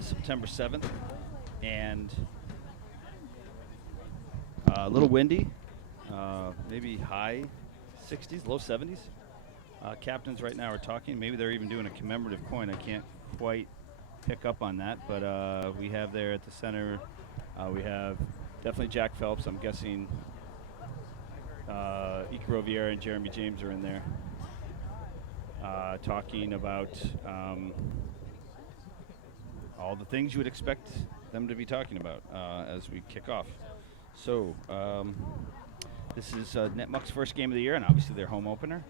September 7th, and a little windy, maybe high 60s, low 70s. Captains right now are talking. Maybe they're even doing a commemorative coin. I can't quite pick up on that, but we have there at the center, we have definitely Jack Phelps. I'm guessing Ike Roviera and Jeremy James are in there talking about all the things you would expect them to be talking about as we kick off. So this is Nipmuc's first game of the year, and obviously their home opener.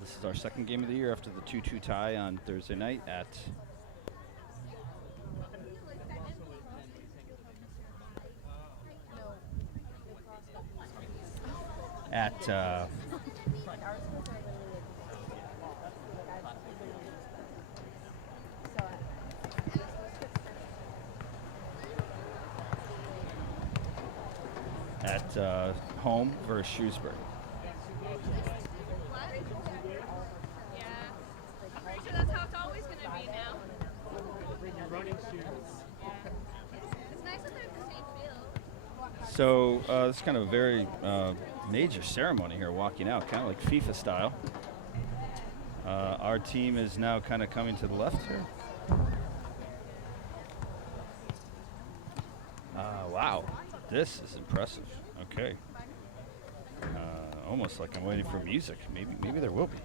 This is our second game of the year after the 2-2 tie on Thursday night at home versus Shrewsbury. Yeah, I'm pretty sure that's how it's always going to be now. It's nice that they're in the same field. So it's kind of a very major ceremony here, walking out, kind of like FIFA style. Our team is now kind of coming to the left here. Wow, this is impressive. Okay, almost like I'm waiting for music. Maybe there will be.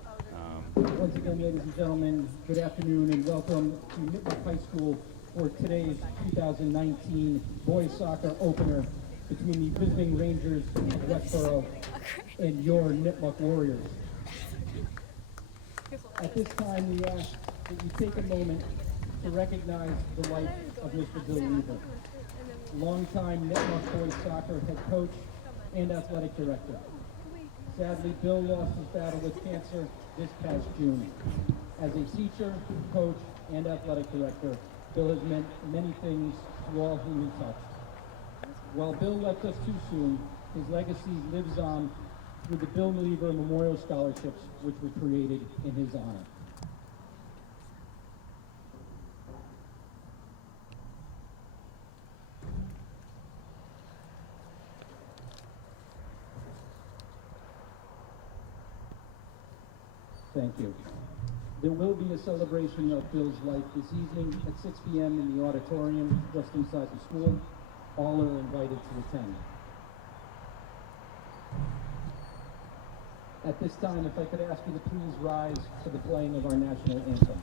Once again, ladies and gentlemen, good afternoon and welcome to Nipmuc High School for today's 2019 boys soccer opener between the visiting Rangers of Westborough and your Nipmuc Warriors. At this time, we ask that you take a moment to recognize the life of Mr. Bill Weaver, longtime Nipmuc boys soccer head coach and athletic director. Sadly, Bill lost his battle with cancer this past June. As a teacher, coach, and athletic director, Bill has meant many things to all whom he touched. While Bill left us too soon, his legacy lives on through the Bill Weaver Memorial Scholarships, which were created in his honor. Thank you. There will be a celebration of Bill's life this evening at 6 p.m. in the auditorium just inside the school. All are invited to attend. At this time, if I could ask you to please rise for the playing of our national anthem.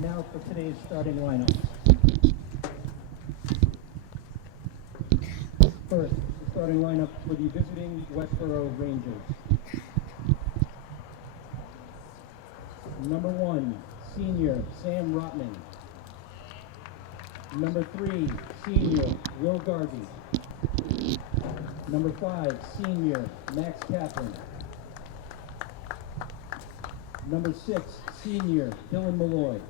Now for today's starting lineup. First, the starting lineup for the visiting Westborough Rangers. Number 1, senior Sam Rotman. Number 3, senior Will Garvey. Number 5, senior Max Catherine. Number 6, senior Dylan Malloy.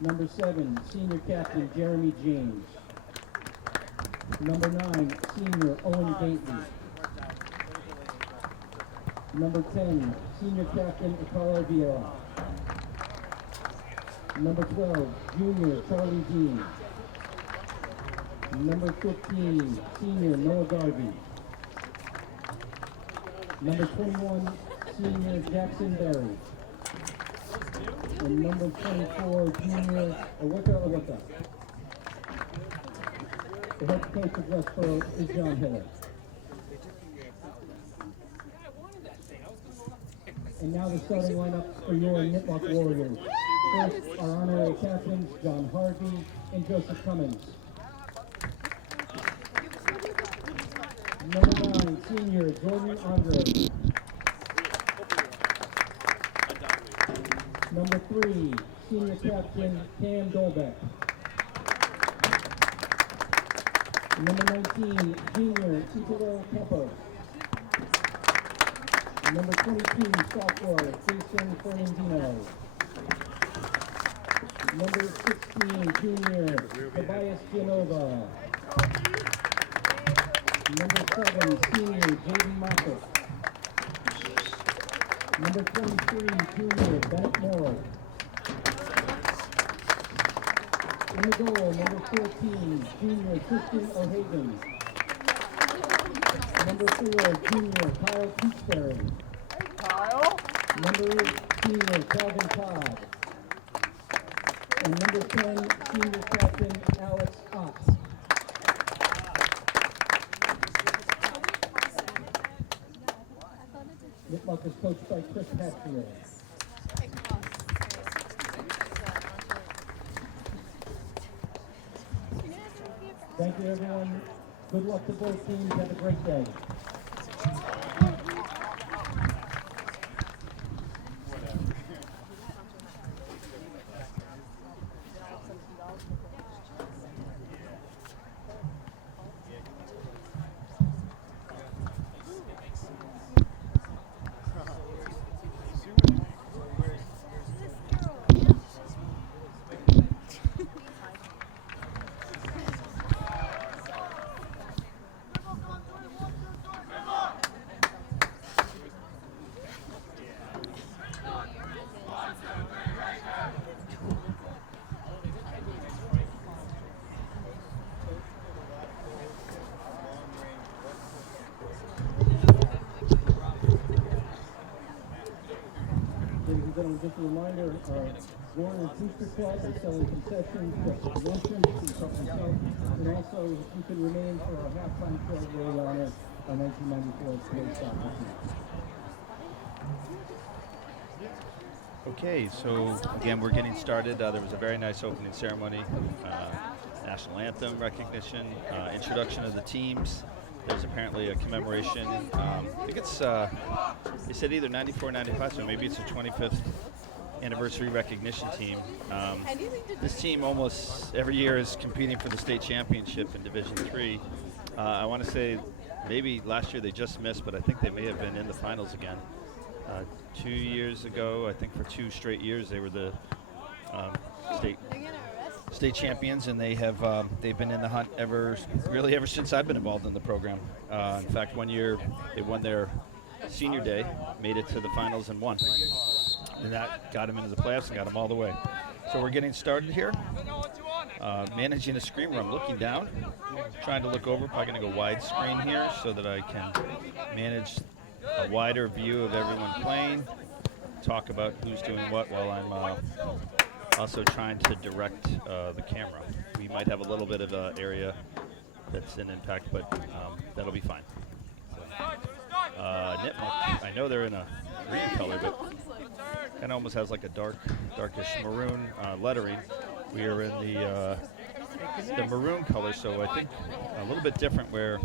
Number 7, senior captain Jeremy James. Number 9, senior Owen Gately. Number 10, senior captain Carlo Vieira. Number 12, junior Charlie Dean. Number 15, senior Noah Garvey. Number 21, senior Jackson Berry. And number 24, junior Awaka. The head coach of Westborough is John Hiller. And now the starting lineup for your Nipmuc Warriors. First, our honorary captains, John Harvey and Joseph Cummings. Number 9, senior Jordan Andre. Number 3, senior captain Cam Dolbeck. Number 19, junior Italo Campos. Number 22, sophomore Jason Fernandino. Number 16, junior Tobias Genova. Number 7, senior Jaden Moffett. Number 23, junior Bennett Moore. In the goal, number 14, junior Tristan O'Hagan. Number 4, junior Kyle Peachberry. Number 8, senior Calvin Todd. And number 10, senior captain Alex Ott. Nipmuc is coached by Chris Hatfield. Thank you, everyone. Good luck to both teams. Have a great day. Just a reminder, Warner Booster Club is selling concessions, just luncheon, you can help yourself, and also you can remain for a halftime show where we honor our 1994 Space Soccer team. Okay, so again, we're getting started. There was a very nice opening ceremony, national anthem recognition, introduction of the teams. There's apparently a commemoration. I think it's, they said either 94 or 95, so maybe it's a 25th anniversary recognition team. This team almost every year is competing for the state championship in Division III. I want to say maybe last year they just missed, but I think they may have been in the finals again. 2 years ago, I think for 2 straight years, they were the state champions, and they have they've been in the hunt ever since I've been involved in the program. In fact, one year they won their senior day, made it to the finals and won, and that got them into the playoffs and got them all the way. So we're getting started here, managing a screen where I'm looking down, trying to look over. Probably going to go widescreen here so that I can manage a wider view of everyone playing, talk about who's doing what while I'm also trying to direct the camera. We might have a little bit of an area that's in impact, but that'll be fine. Nipmuc, I know they're in a green color, but kind of almost has like a darkish maroon lettering. We are in the maroon color, so I think a little bit different where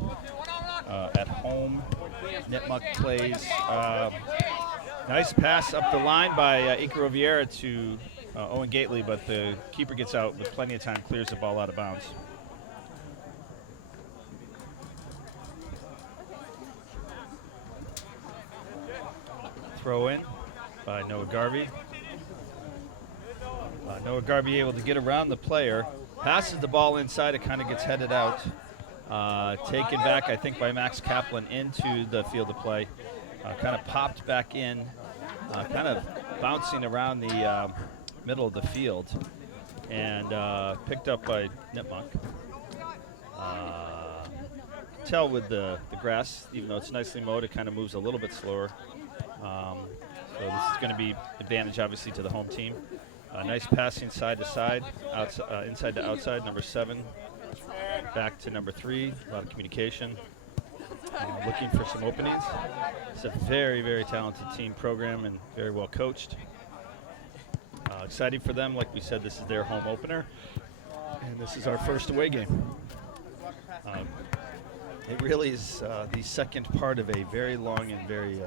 at home Nipmuc plays. Nice pass up the line by Icaro Vieira to Owen Gately, but the keeper gets out with plenty of time, clears the ball out of bounds. Throw in by Noah Garvey. Noah Garvey able to get around the player, passes the ball inside, it kind of gets headed out. Taken back, I think, by Max Kaplan into the field of play. Kind of popped back in kind of bouncing around the middle of the field, and picked up by Nipmuc. Tell with the grass, even though it's nicely mowed, it kind of moves a little bit slower. So this is going to be advantage, obviously, to the home team. Nice passing side to side, inside to outside, number 7. Back to number 3, a lot of communication. Looking for some openings. It's a very, very talented team program and very well coached. Exciting for them. Like we said, this is their home opener. And this is our first away game. It really is the second part of a very long and very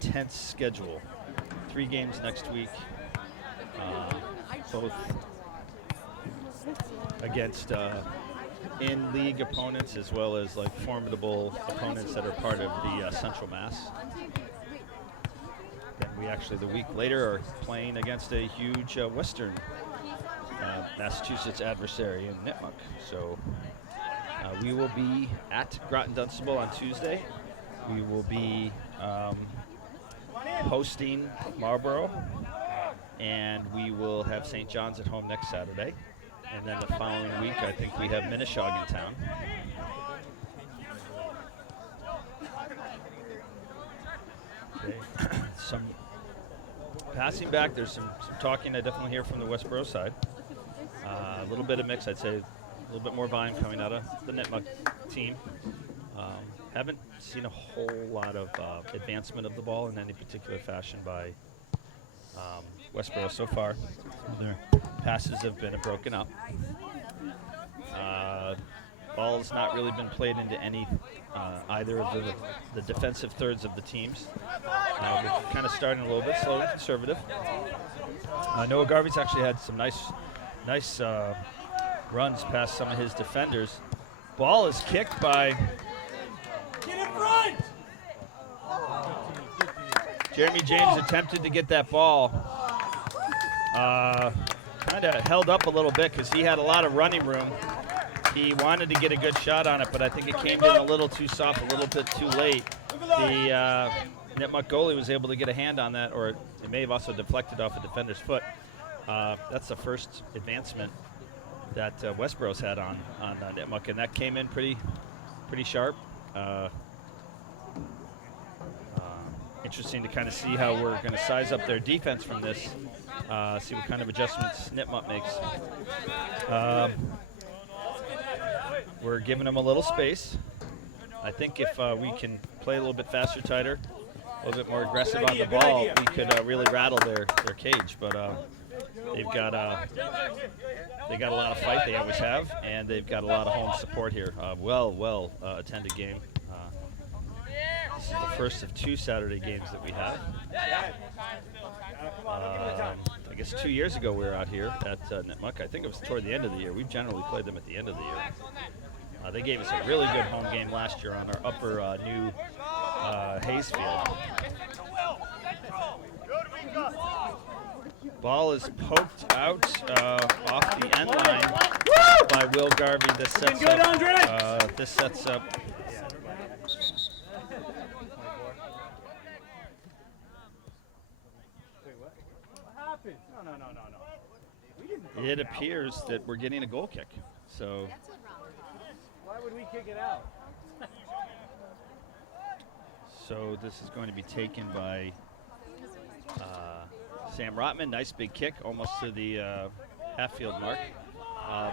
intense schedule. 3 games next week, both against in-league opponents as well as like formidable opponents that are part of the Central Mass. Then we actually, the week later, are playing against a huge Western Massachusetts adversary in Nipmuc. So we will be at Groton Dunstable on Tuesday. We will be hosting Marlborough, and we will have St. John's at home next Saturday. And then the following week, I think we have Minneshaug in town. Okay. Some passing back. There's some talking I definitely hear from the Westborough side. A little bit of mix, I'd say. A little bit more volume coming out of the Nipmuc team. Haven't seen a whole lot of advancement of the ball in any particular fashion by Westborough so far. Their passes have been broken up. Ball's not really been played into any either of the defensive thirds of the teams. We're kind of starting a little bit slow and conservative. Noah Garvey's actually had some nice runs past some of his defenders. Ball is kicked by Jeremy James. Attempted to get that ball. Kind of held up a little bit because he had a lot of running room. He wanted to get a good shot on it, but I think it came in a little too soft, a little bit too late. The Nipmuc goalie was able to get a hand on that, or it may have also deflected off a defender's foot. That's the first advancement that Westborough's had on Nipmuc, and that came in pretty sharp. Interesting to kind of see how we're going to size up their defense from this, see what kind of adjustments Nipmuc makes. We're giving them a little space. I think if we can play a little bit faster, tighter, a little bit more aggressive on the ball, we could really rattle their cage. But they've got a lot of fight. They always have, and they've got a lot of home support here. Well attended game. This is the first of 2 Saturday games that we have. I guess 2 years ago we were out here at Nipmuc. I think it was toward the end of the year. We've generally played them at the end of the year. They gave us a really good home game last year on our upper new Hayes field. Ball is poked out off the end line by Will Garvey. This sets up. No. It appears that we're getting a goal kick. So. Why would we kick it out? So this is going to be taken by Sam Rotman. Nice big kick, almost to the half-field mark.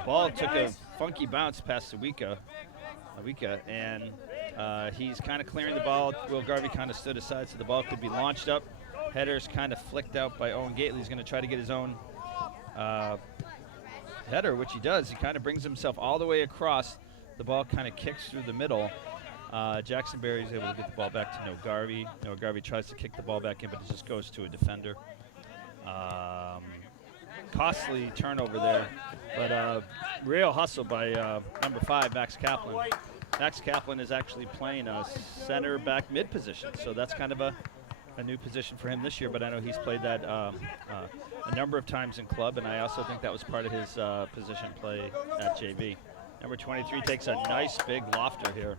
Ball took a funky bounce past Awika, and he's kind of clearing the ball. Will Garvey kind of stood aside, so the ball could be launched up. Header's kind of flicked out by Owen Gately. He's going to try to get his own header, which he does. He kind of brings himself all the way across. The ball kind of kicks through the middle. Jackson Berry is able to get the ball back to Noah Garvey. Noah Garvey tries to kick the ball back in, but it just goes to a defender. Costly turnover there, but real hustle by number 5, Max Kaplan. Max Kaplan is actually playing a center back mid position, so that's kind of a new position for him this year, but I know he's played that a number of times in club, and I also think that was part of his position play at JV. Number 23 takes a nice big lofter here.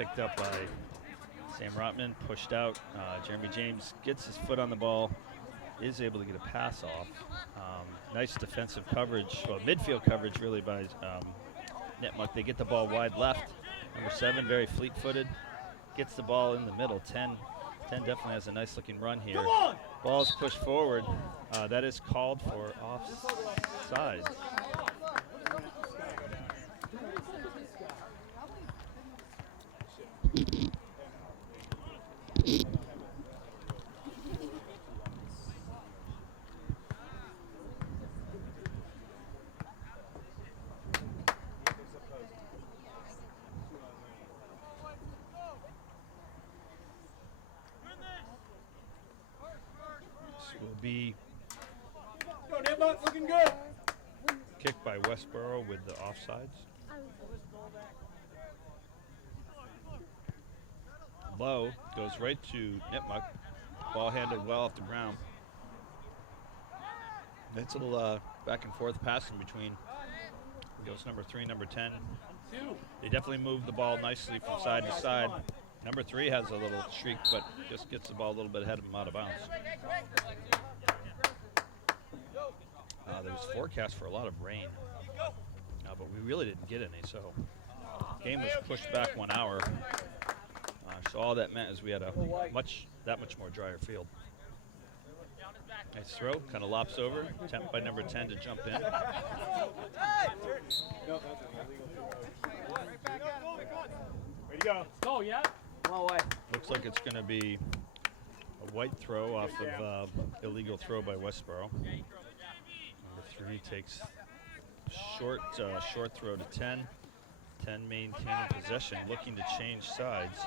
picked up by Sam Rotman, pushed out. Jeremy James gets his foot on the ball, is able to get a pass off. Nice defensive coverage, well, midfield coverage really by Nipmuc. They get the ball wide left. Number 7, very fleet-footed, gets the ball in the middle. 10 definitely has a nice-looking run here. Ball's pushed forward. That is called for offside. This will be Looking good. kicked by Westborough with the offsides. Low goes right to Nipmuc. Ball handled well off the ground. It's a little back and forth passing between goes number 3, number 10. They definitely move the ball nicely from side to side. Number 3 has a little streak, but just gets the ball a little bit ahead of him out of bounds. There was forecast for a lot of rain, but we really didn't get any, so game was pushed back 1 hour. So all that meant is we had that much more drier field. Nice throw, kind of lops over. Attempt by number 10 to jump in. Way to go. Go, yeah. Malloy. Looks like it's going to be a white throw off of illegal throw by Westborough. Number 3 takes short throw to 10. 10 maintaining possession, looking to change sides.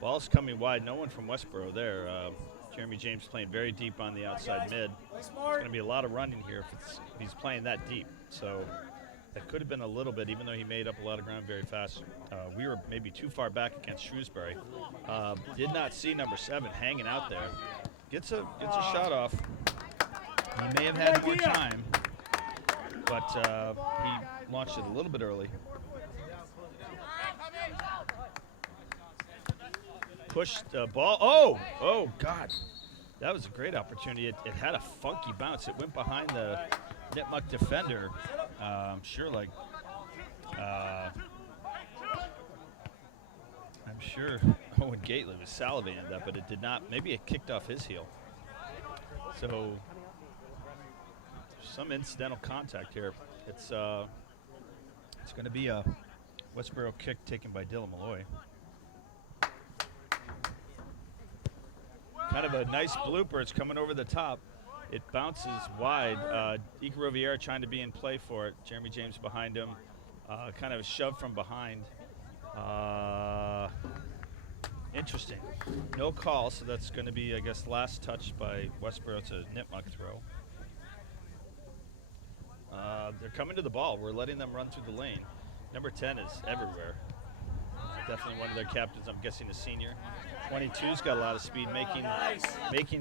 Ball's coming wide. No one from Westborough there. Jeremy James playing very deep on the outside mid. There's going to be a lot of running here if he's playing that deep. So that could have been a little bit, even though he made up a lot of ground very fast. We were maybe too far back against Shrewsbury. Did not see number 7 hanging out there. Gets a shot off. He may have had more time, but he launched it a little bit early. Pushed the ball. Oh, God. That was a great opportunity. It had a funky bounce. It went behind the Nipmuc defender. I'm sure Owen Gately was salivating at that, but it did not. Maybe it kicked off his heel. So some incidental contact here. It's going to be a Westborough kick taken by Dylan Malloy. Kind of a nice blooper. It's coming over the top. It bounces wide. Ika Riviera trying to be in play for it. Jeremy James behind him. Kind of a shove from behind. Interesting. No call, so that's going to be, I guess, last touch by Westborough. It's a Nipmuc throw. They're coming to the ball. We're letting them run through the lane. Number 10 is everywhere. Definitely one of their captains, I'm guessing a senior. 22's got a lot of speed, making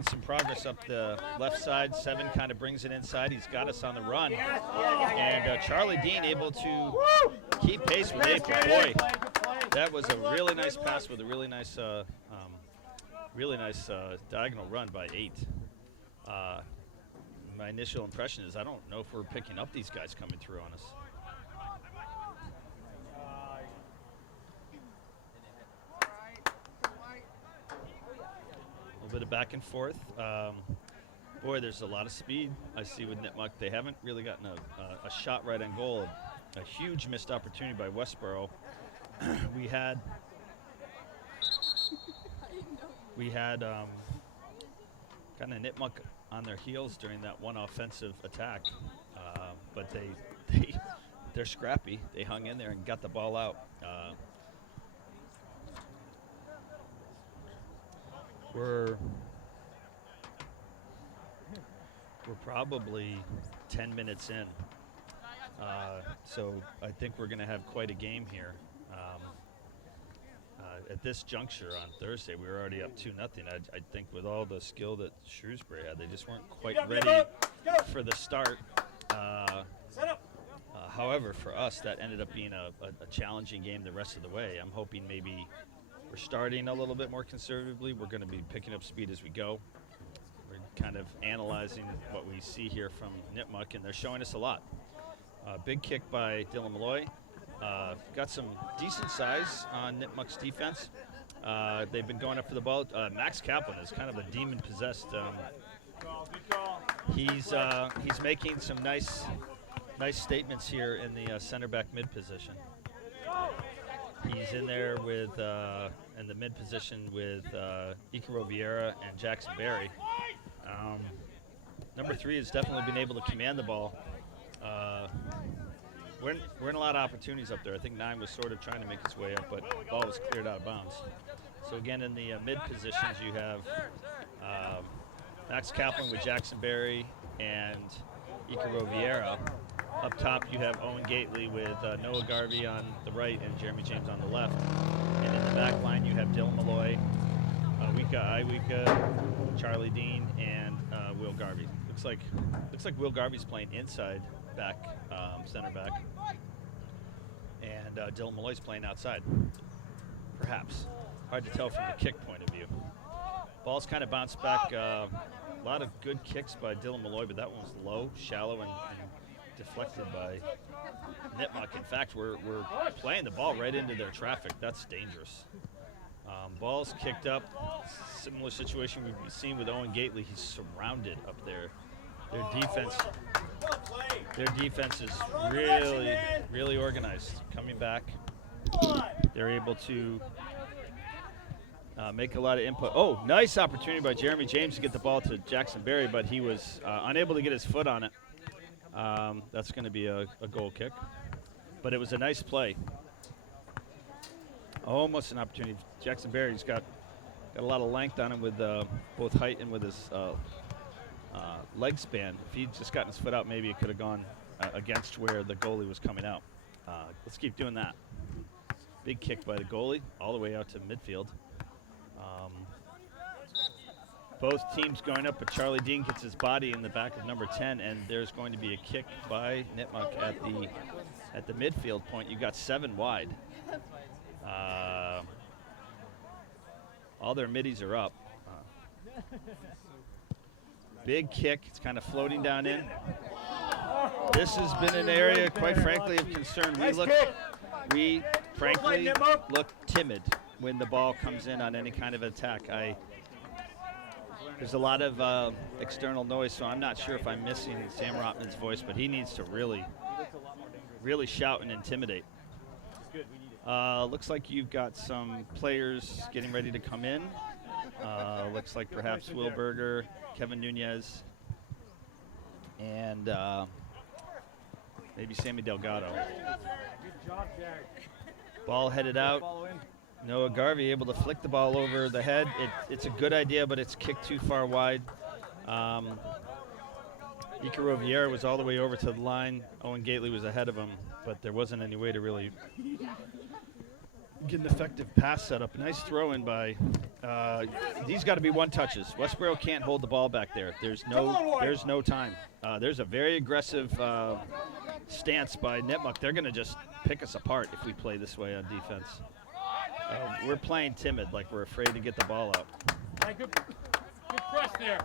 some progress up the left side. 7 kind of brings it inside. He's got us on the run. And Charlie Dean able to keep pace with 8. But boy, that was a really nice pass with a really nice diagonal run by 8. My initial impression is I don't know if we're picking up these guys coming through on us. A little bit of back and forth. Boy, there's a lot of speed I see with Nipmuc. They haven't really gotten a shot right on goal. A huge missed opportunity by Westborough. we had kind of Nipmuc on their heels during that one offensive attack, but they're scrappy. They hung in there and got the ball out. We're probably 10 minutes in, so I think we're going to have quite a game here. At this juncture on Thursday, we were already up 2-0. I think with all the skill that Shrewsbury had, they just weren't quite ready for the start. However, for us, that ended up being a challenging game the rest of the way. I'm hoping maybe We're starting a little bit more conservatively. We're going to be picking up speed as we go. We're kind of analyzing what we see here from Nipmuc, and they're showing us a lot. Big kick by Dylan Malloy. Got some decent size on Nipmuc's defense. They've been going up for the ball. Max Kaplan is kind of a demon-possessed. He's making some nice statements here in the center back mid position. He's in there with in the mid position with Icaro Vieira and Jackson Berry. Number 3 has definitely been able to command the ball. We're in a lot of opportunities up there. I think 9 was sort of trying to make his way up, but the ball was cleared out of bounds. So again, in the mid positions, you have Max Kaplan with Jackson Berry and Icaro Vieira. Up top, you have Owen Gately with Noah Garvey on the right and Jeremy James on the left. And in the back line, you have Dylan Malloy, Iwika, Charlie Dean, and Will Garvey. Looks like Will Garvey's playing inside back, center back, and Dylan Malloy's playing outside. Perhaps hard to tell from the kick point of view. Ball's kind of bounced back. A lot of good kicks by Dylan Malloy, but that one was low, shallow, and deflected by Nipmuc. In fact, we're playing the ball right into their traffic. That's dangerous. Ball's kicked up. Similar situation we've seen with Owen Gately. He's surrounded up there. Their defense is really organized. Coming back, they're able to make a lot of input. Oh, nice opportunity by Jeremy James to get the ball to Jackson Berry, but he was unable to get his foot on it. That's going to be a goal kick. But it was a nice play. Almost an opportunity. Jackson Berry's got a lot of length on him with both height and with his leg span. If he'd just gotten his foot out, maybe it could have gone against where the goalie was coming out. Let's keep doing that. Big kick by the goalie all the way out to midfield. Both teams going up, but Charlie Dean gets his body in the back of number 10, and there's going to be a kick by Nipmuc at the midfield point. You got 7 wide. All their middies are up. Big kick. It's kind of floating down in. This has been an area, quite frankly, of concern. We frankly look timid when the ball comes in on any kind of attack. There's a lot of external noise, so I'm not sure if I'm missing Sam Rotman's voice, but he needs to really shout and intimidate. Looks like you've got some players getting ready to come in. Looks like perhaps Will Berger, Kevin Nunez, and maybe Sammy Delgado. Ball headed out. Noah Garvey able to flick the ball over the head. It's a good idea, but it's kicked too far wide. Icaro Vieira was all the way over to the line. Owen Gately was ahead of him, but there wasn't any way to really get an effective pass set up. Nice throw in by. These got to be one touches. Westborough can't hold the ball back there. There's no time. There's a very aggressive stance by Nipmuc. They're going to just pick us apart if we play this way on defense. We're playing timid, like we're afraid to get the ball out. Good press there.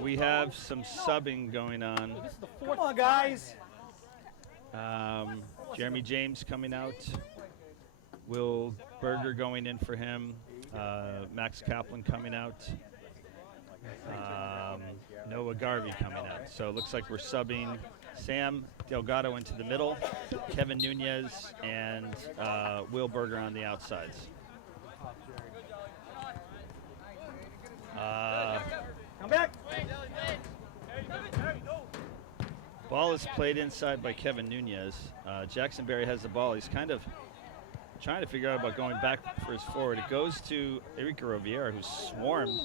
We have some subbing going on. Come on, guys. Jeremy James coming out. Will Berger going in for him. Max Kaplan coming out. Noah Garvey coming out. So it looks like we're subbing Sam Delgado into the middle, Kevin Nunez, and Will Berger on the outsides. Come back. Ball is played inside by Kevin Nunez. Jackson Berry has the ball. He's kind of trying to figure out about going back for his forward. It goes to Icaro Vieira, who's swarmed.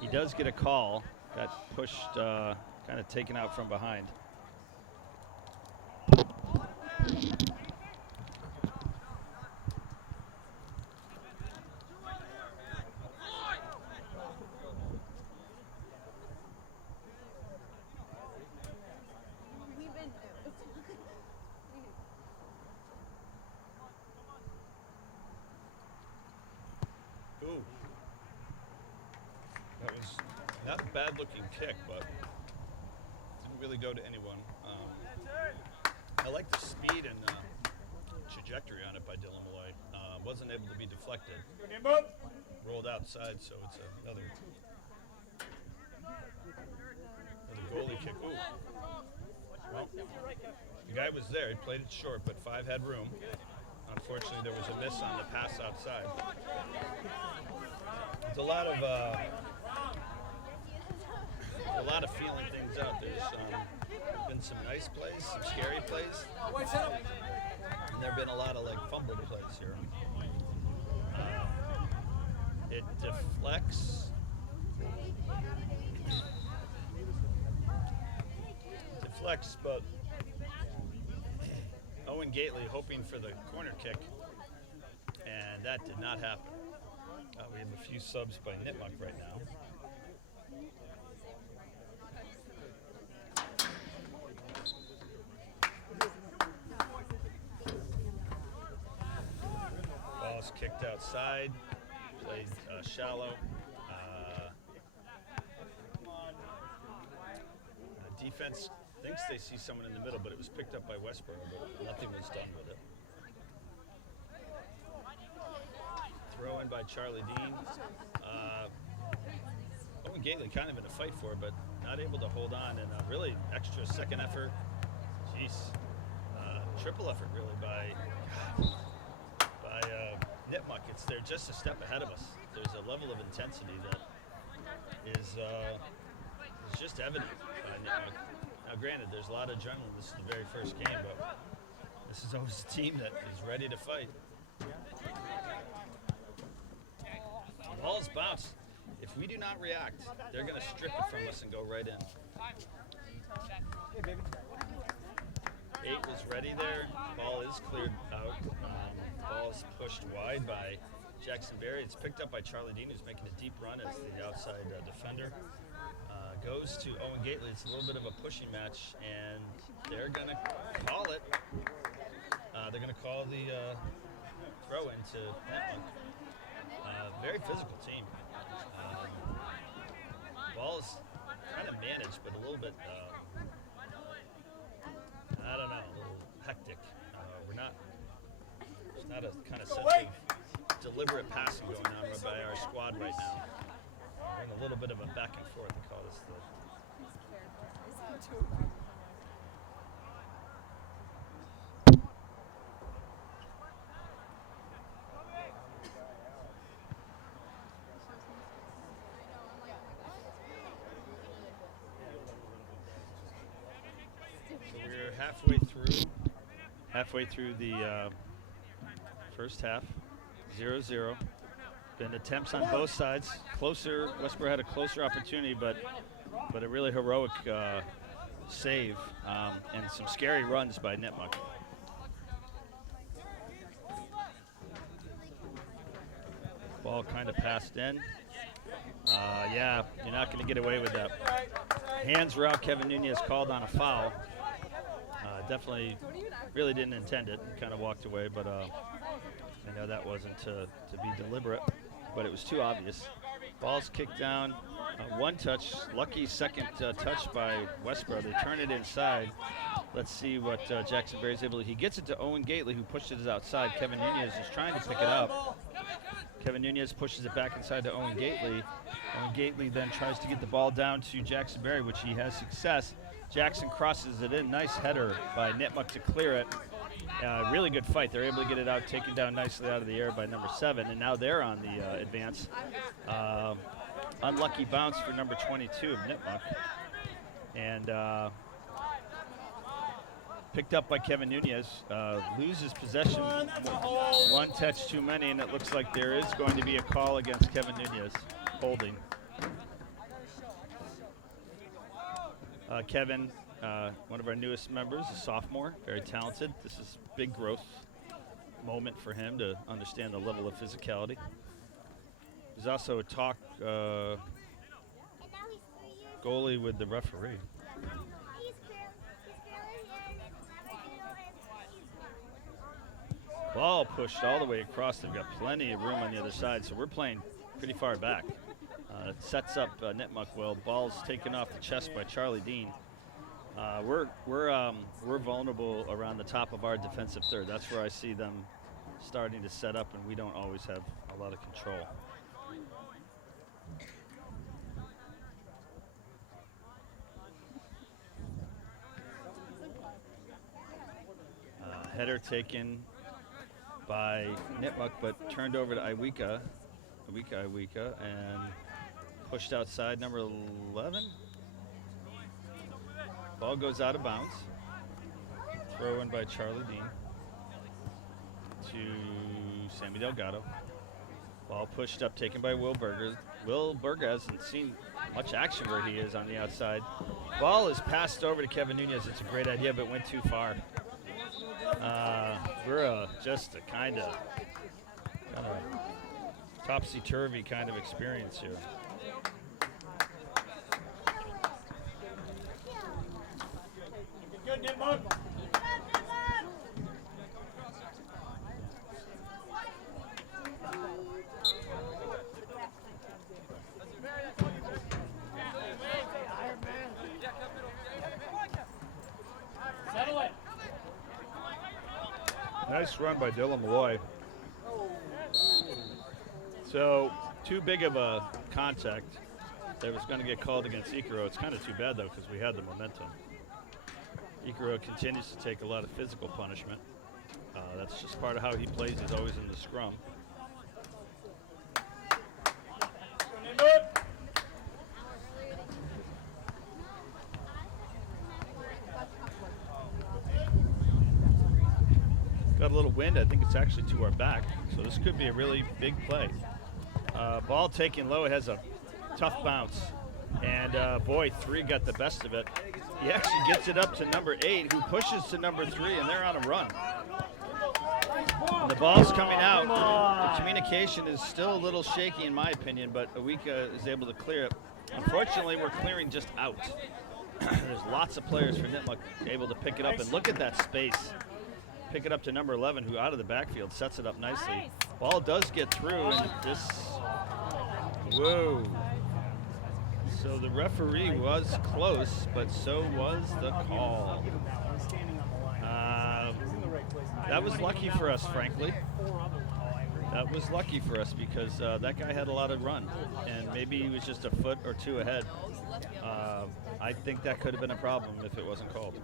He does get a call. Got pushed, kind of taken out from behind. Not a bad-looking kick, but didn't really go to anyone. I like the speed and trajectory on it by Dylan Malloy. Wasn't able to be deflected. Rolled outside, so it's another goalie kick. Ooh. Well, the guy was there. He played it short, but 5 had room. Unfortunately, there was a miss on the pass outside. It's a lot of feeling things out. There's been some nice plays, some scary plays, and there have been a lot of fumbled plays here. It deflects. But Owen Gately hoping for the corner kick, and that did not happen. We have a few subs by Nipmuc right now. Ball's kicked outside, played shallow. Defense thinks they see someone in the middle, but it was picked up by Westborough, but nothing was done with it. Throw in by Charlie Dean. Owen Gately kind of in a fight for it, but not able to hold on, and really extra second effort. Jeez. Triple effort really by Nipmuc. They're just a step ahead of us. There's a level of intensity that is just evident by Nipmuc. Now granted, there's a lot of adrenaline. This is the very first game, but this is always a team that is ready to fight. The ball's bounced. If we do not react, they're going to strip it from us and go right in. 8 was ready there. Ball is cleared out. Ball is pushed wide by Jackson Berry. It's picked up by Charlie Dean, who's making a deep run as the outside defender. Goes to Owen Gately. It's a little bit of a pushing match, and they're going to call it. They're going to call the throw into Nipmuc. Very physical team. Ball is kind of managed, but a little bit, I don't know, a little hectic. There's not a kind of sense of deliberate passing going on by our squad right now. We're in a little bit of a back and forth. They call this the we're halfway through the first half. 0-0. Been attempts on both sides. Closer, Westborough had a closer opportunity, but a really heroic save and some scary runs by Nipmuc. Ball kind of passed in. Yeah, you're not going to get away with that. Hands were out. Kevin Nunez called on a foul. Definitely really didn't intend it and kind of walked away, but I know that wasn't to be deliberate, but it was too obvious. Ball's kicked down. One touch, lucky second touch by Westborough. They turn it inside. Let's see what Jackson Berry is able to. He gets it to Owen Gately, who pushes it outside. Kevin Nunez is trying to pick it up. Kevin Nunez pushes it back inside to Owen Gately. Owen Gately then tries to get the ball down to Jackson Berry, which he has success. Jackson crosses it in. Nice header by Nipmuc to clear it. Really good fight. They're able to get it out, taken down nicely out of the air by number 7, and now they're on the advance. Unlucky bounce for number 22 of Nipmuc. And picked up by Kevin Nunez. Loses possession. One touch too many, and it looks like there is going to be a call against Kevin Nunez. Holding. Kevin, one of our newest members, a sophomore, very talented. This is big growth moment for him to understand the level of physicality. There's also a talk goalie with the referee. Ball pushed all the way across. They've got plenty of room on the other side, so we're playing pretty far back. It sets up Nipmuc well. Ball's taken off the chest by Charlie Dean. We're vulnerable around the top of our defensive third. That's where I see them starting to set up, and we don't always have a lot of control. Header taken by Nipmuc, but turned over to Iwika, and pushed outside number 11. Ball goes out of bounds. Throw in by Charlie Dean to Sammy Delgado. Ball pushed up, taken by Will Berger. Will Berger hasn't seen much action where he is on the outside. Ball is passed over to Kevin Nunez. It's a great idea, but went too far. We're just a kind of topsy-turvy kind of experience here. Good, Nipmuc. Settle it. Nice run by Dylan Malloy. So, too big of a contact that was going to get called against Ikaro. It's kind of too bad, though, because we had the momentum. Ikaro continues to take a lot of physical punishment. That's just part of how he plays. He's always in the scrum. Got a little wind. I think it's actually to our back. So this could be a really big play. Ball taken low. It has a tough bounce. And boy, 3 got the best of it. He actually gets it up to number 8, who pushes to number 3, and they're on a run. And the ball's coming out. The communication is still a little shaky in my opinion, but Iwika is able to clear it. Unfortunately, we're clearing just out. There's lots of players for Nipmuc able to pick it up, and look at that space. Pick it up to number 11, who out of the backfield sets it up nicely. Ball does get through, and this, whoa. So the referee was close, but so was the call. That was lucky for us, frankly. That was lucky for us because that guy had a lot of run, and maybe he was just a foot or 2 ahead. I think that could have been a problem if it wasn't called.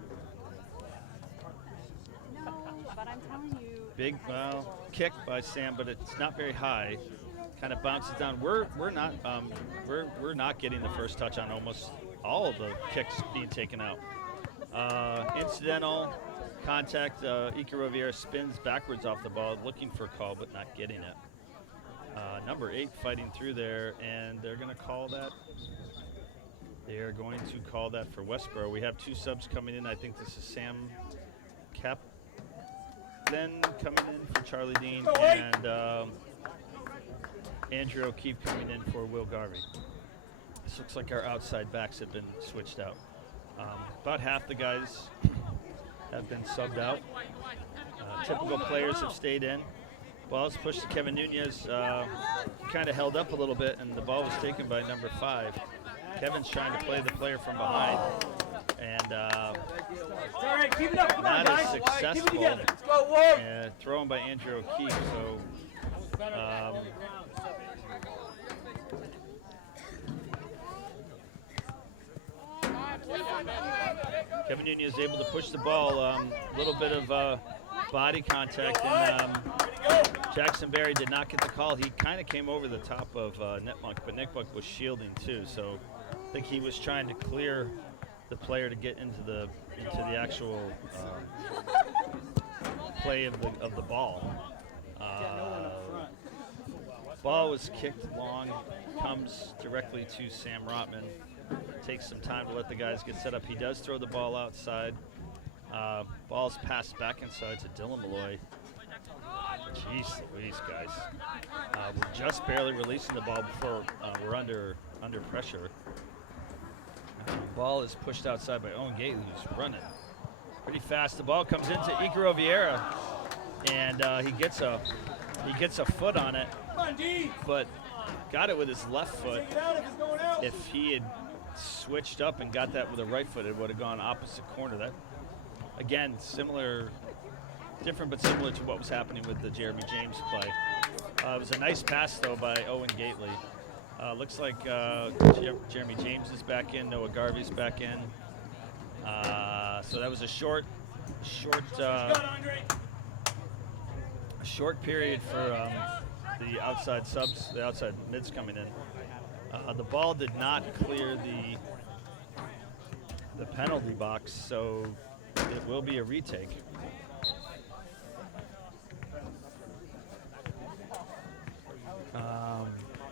But I'm telling you. Big kick by Sam, but it's not very high. Kind of bounces down. We're not getting the first touch on almost all of the kicks being taken out. Incidental contact. Ikaro Vieira spins backwards off the ball, looking for a call, but not getting it. Number 8 fighting through there, and they're going to call that. They are going to call that for Westborough. We have 2 subs coming in. I think this is Sam Cap. Then coming in for Charlie Dean and Andrew O'Keefe coming in for Will Garvey. This looks like our outside backs have been switched out. About half the guys have been subbed out. Typical players have stayed in. Ball's pushed to Kevin Nunez. Kind of held up a little bit, and the ball was taken by number 5. Kevin's trying to play the player from behind. And Keep it up. Come on, not guys. as successful. Keep it together. Let's go, Ward. Thrown by Andrew O'Keefe. So Kevin Nunez is able to push the ball. A little bit of body contact, and Jackson Berry did not get the call. He kind of came over the top of Nipmuc, but Nipmuc was shielding too. So I think he was trying to clear the player to get into the actual play of the ball. Ball was kicked long, comes directly to Sam Rotman. Takes some time to let the guys get set up. He does throw the ball outside. Ball's passed back inside to Dylan Malloy. Jeez Louise, guys. We're just barely releasing the ball before we're under pressure. Ball is pushed outside by Owen Gately, who's running pretty fast. The ball comes into Ikaro Vieira, and he gets a foot on it, but got it with his left foot. If he had switched up and got that with a right foot, it would have gone opposite corner. That, again, different but similar to what was happening with the Jeremy James play. It was a nice pass, though, by Owen Gately. Looks like Jeremy James is back in, Noah Garvey's back in. So that was a short period for the outside subs, the outside mids coming in. The ball did not clear the penalty box, so it will be a retake.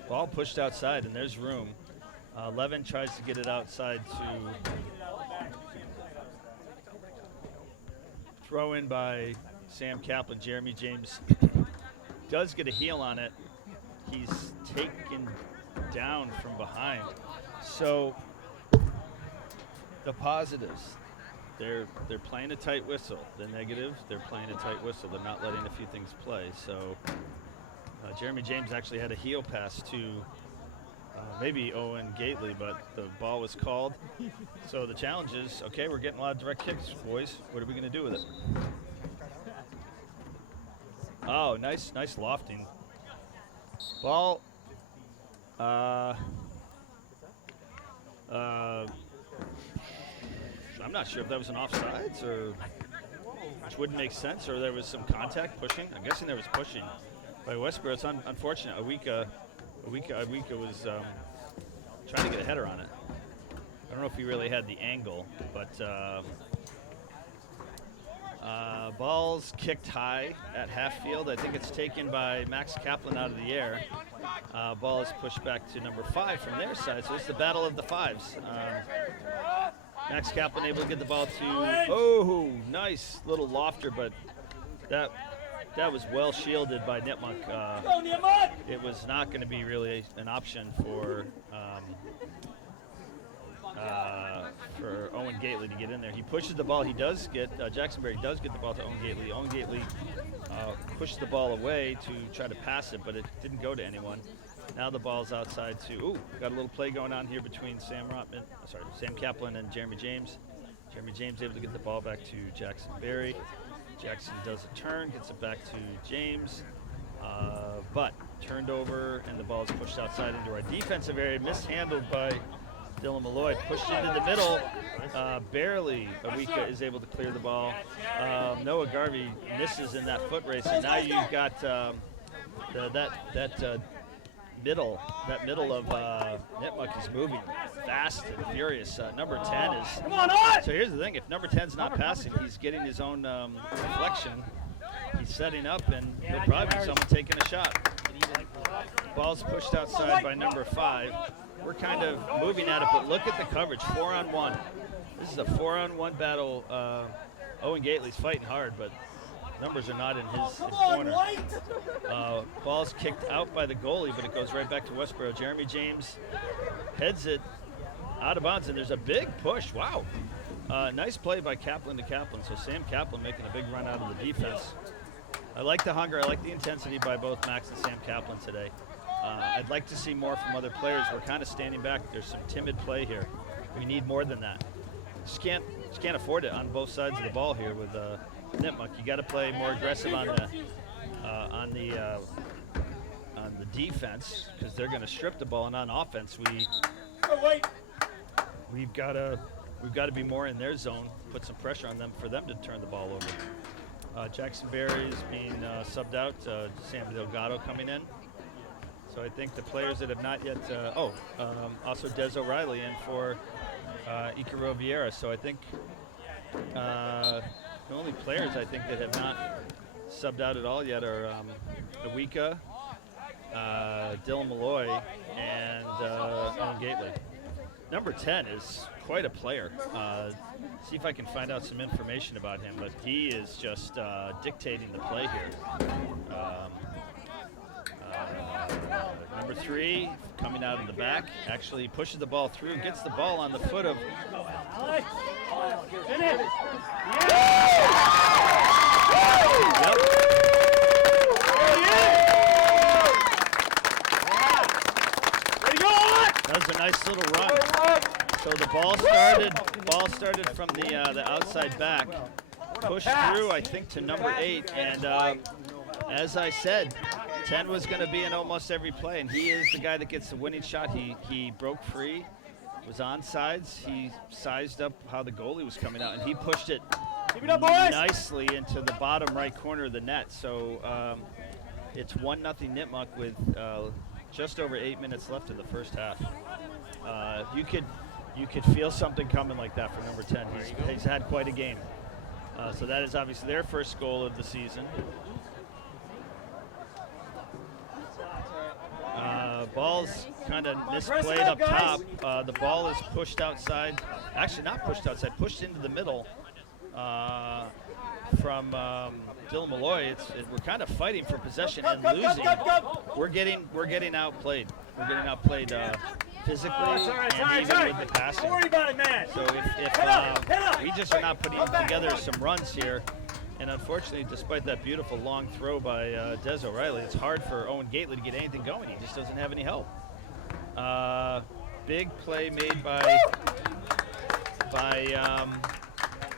Ball pushed outside, and there's room. Levin tries to get it outside to throw in by Sam Kaplan. Jeremy James does get a heel on it. He's taken down from behind. So the positives, they're playing a tight whistle. The negatives, they're playing a tight whistle. They're not letting a few things play. So Jeremy James actually had a heel pass to maybe Owen Gately, but the ball was called. So the challenge is, okay, we're getting a lot of direct kicks, boys. What are we going to do with it? Oh, nice lofting. Ball. I'm not sure if that was an offsides, or which wouldn't make sense, or there was some contact pushing. I'm guessing there was pushing by Westborough. It's unfortunate. Awika was trying to get a header on it. I don't know if he really had the angle, but ball's kicked high at half field. I think it's taken by Max Kaplan out of the air. Ball is pushed back to number 5 from their side, so it's the battle of the 5s. Max Kaplan able to get the ball to, nice little lofter, but that was well shielded by Nipmuc. It was not going to be really an option for Owen Gately to get in there. He pushes the ball. He does get, Jacksonberry does get the ball to Owen Gately. Owen Gately pushed the ball away to try to pass it, but it didn't go to anyone. Now the ball's outside to, got a little play going on here between Sam Kaplan and Jeremy James. Jeremy James able to get the ball back to Jackson Berry. Jackson does a turn, gets it back to James, but turned over, and the ball is pushed outside into our defensive area, mishandled by Dylan Malloy, pushed into the middle. Barely Awika is able to clear the ball. Noah Garvey misses in that foot race, and now you've got that middle of Nipmuc is moving fast and furious. Number 10 is. So here's the thing: if number 10's not passing, he's getting his own reflection. He's setting up, and he'll probably be someone taking a shot. Ball's pushed outside by number 5. We're kind of moving at it, but look at the coverage: 4-on-1. This is a 4-on-1 battle. Owen Gately's fighting hard, but numbers are not in his corner. Ball's kicked out by the goalie, but it goes right back to Westborough. Jeremy James heads it out of bounds, and there's a big push. Wow. Nice play by Kaplan to Kaplan. So Sam Kaplan making a big run out of the defense. I like the hunger. I like the intensity by both Max and Sam Kaplan today. I'd like to see more from other players. We're kind of standing back. There's some timid play here. We need more than that. Just can't afford it on both sides of the ball here with Nipmuc. You got to play more aggressive on the defense, because they're going to strip the ball, and on offense we've got to be more in their zone, put some pressure on them for them to turn the ball over. Jackson Berry is being subbed out. Sam Delgado coming in. So I think the players that have not yet, also Des O'Reilly in for Icaro Vieira. So I think the only players I think that have not subbed out at all yet are Awika, Dylan Malloy, and Owen Gately. Number 10 is quite a player. See if I can find out some information about him, but he is just dictating the play here. Number 3 coming out of the back, actually pushes the ball through, gets the ball on the foot of. So the ball started from the outside back, pushed through, I think, to number 8, and as I said, 10 was going to be in almost every play, and he is the guy that gets the winning shot. He broke free, was on sides. He sized up how the goalie was coming out, and he pushed it nicely into the bottom right corner of the net. So it's 1-0 Nipmuc with just over 8 minutes left in the first half. You could feel something coming like that for number 10. He's had quite a game. So that is obviously their first goal of the season. Ball's kind of misplayed up top. The ball is pushed outside. Actually, not pushed outside, pushed into the middle from Dylan Malloy. We're kind of fighting for possession and losing. We're getting outplayed. We're getting outplayed physically and even with the passing. Don't worry about it, man. So if we just are not putting together some runs here, and unfortunately, despite that beautiful long throw by Des O'Reilly, it's hard for Owen Gately to get anything going. He just doesn't have any help. Big play made by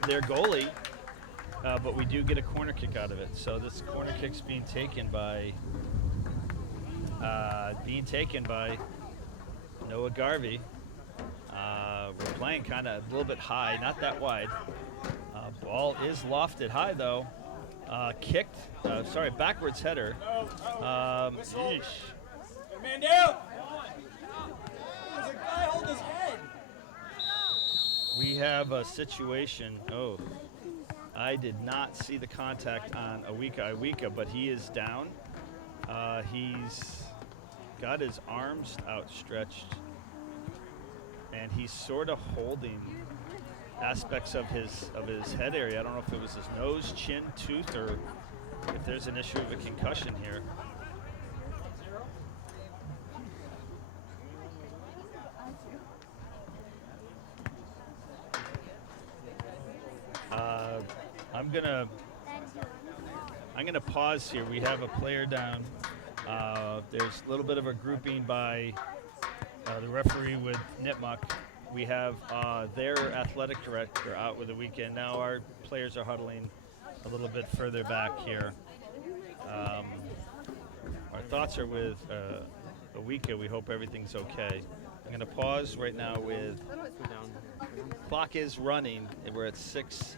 their goalie, but we do get a corner kick out of it. So this corner kick's being taken by Noah Garvey. We're playing kind of a little bit high, not that wide. Ball is lofted high though. Kicked, backwards header. Yeesh. Man down. There's a guy holding his head. We have a situation. Oh, I did not see the contact on Iwika, but he is down. He's got his arms outstretched, and he's sort of holding aspects of his head area. I don't know if it was his nose, chin, tooth, or if there's an issue of a concussion here. I'm gonna pause here. We have a player down. There's a little bit of a grouping by the referee with Nipmuc. We have their athletic director out with the weekend. Now our players are huddling a little bit further back here. Our thoughts are with Iwika. We hope everything's okay. I'm going to pause right now with clock is running. We're at 6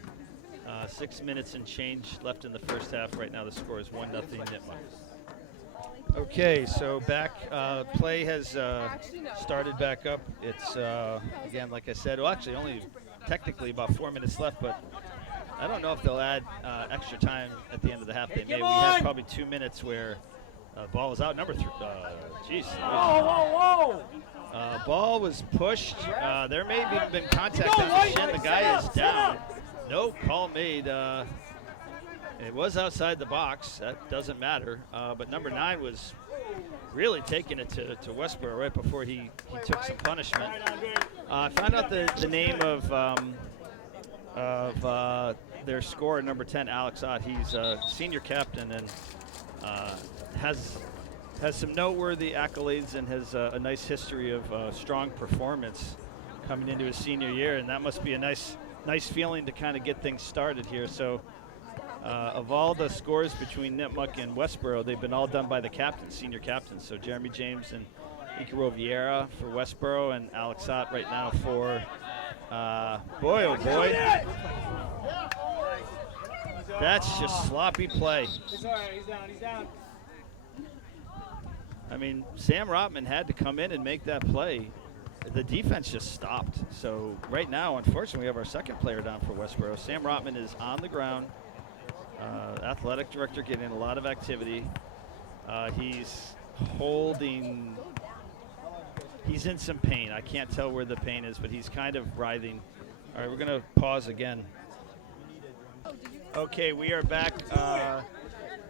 minutes and change left in the first half. Right now the score is 1-0 Nipmuc. Okay, so back play has started back up. It's again, like I said, well, actually only technically about 4 minutes left, but I don't know if they'll add extra time at the end of the half. They may. We had probably 2 minutes where ball was out. Number 3. Jeez. Whoa! Ball was pushed. There may have even been contact on the shin. The guy is down. No call made. It was outside the box. That doesn't matter. But number 9 was really taking it to Westborough right before he took some punishment. I found out the name of their scorer, number 10, Alex Ott. He's a senior captain and has some noteworthy accolades and has a nice history of strong performance coming into his senior year. And that must be a nice feeling to kind of get things started here. So. Of all the scores between Nipmuc and Westborough, they've been all done by the captains, senior captains. So Jeremy James and Ikaro Vieira for Westborough and Alex Ott right now for, boy, oh boy. That's just sloppy play. He's all right. He's down. I mean, Sam Rotman had to come in and make that play. The defense just stopped. So right now, unfortunately, we have our second player down for Westborough. Sam Rotman is on the ground. Athletic director getting a lot of activity. He's holding. He's in some pain. I can't tell where the pain is, but he's kind of writhing. All right, we're going to pause again. Okay, we are back.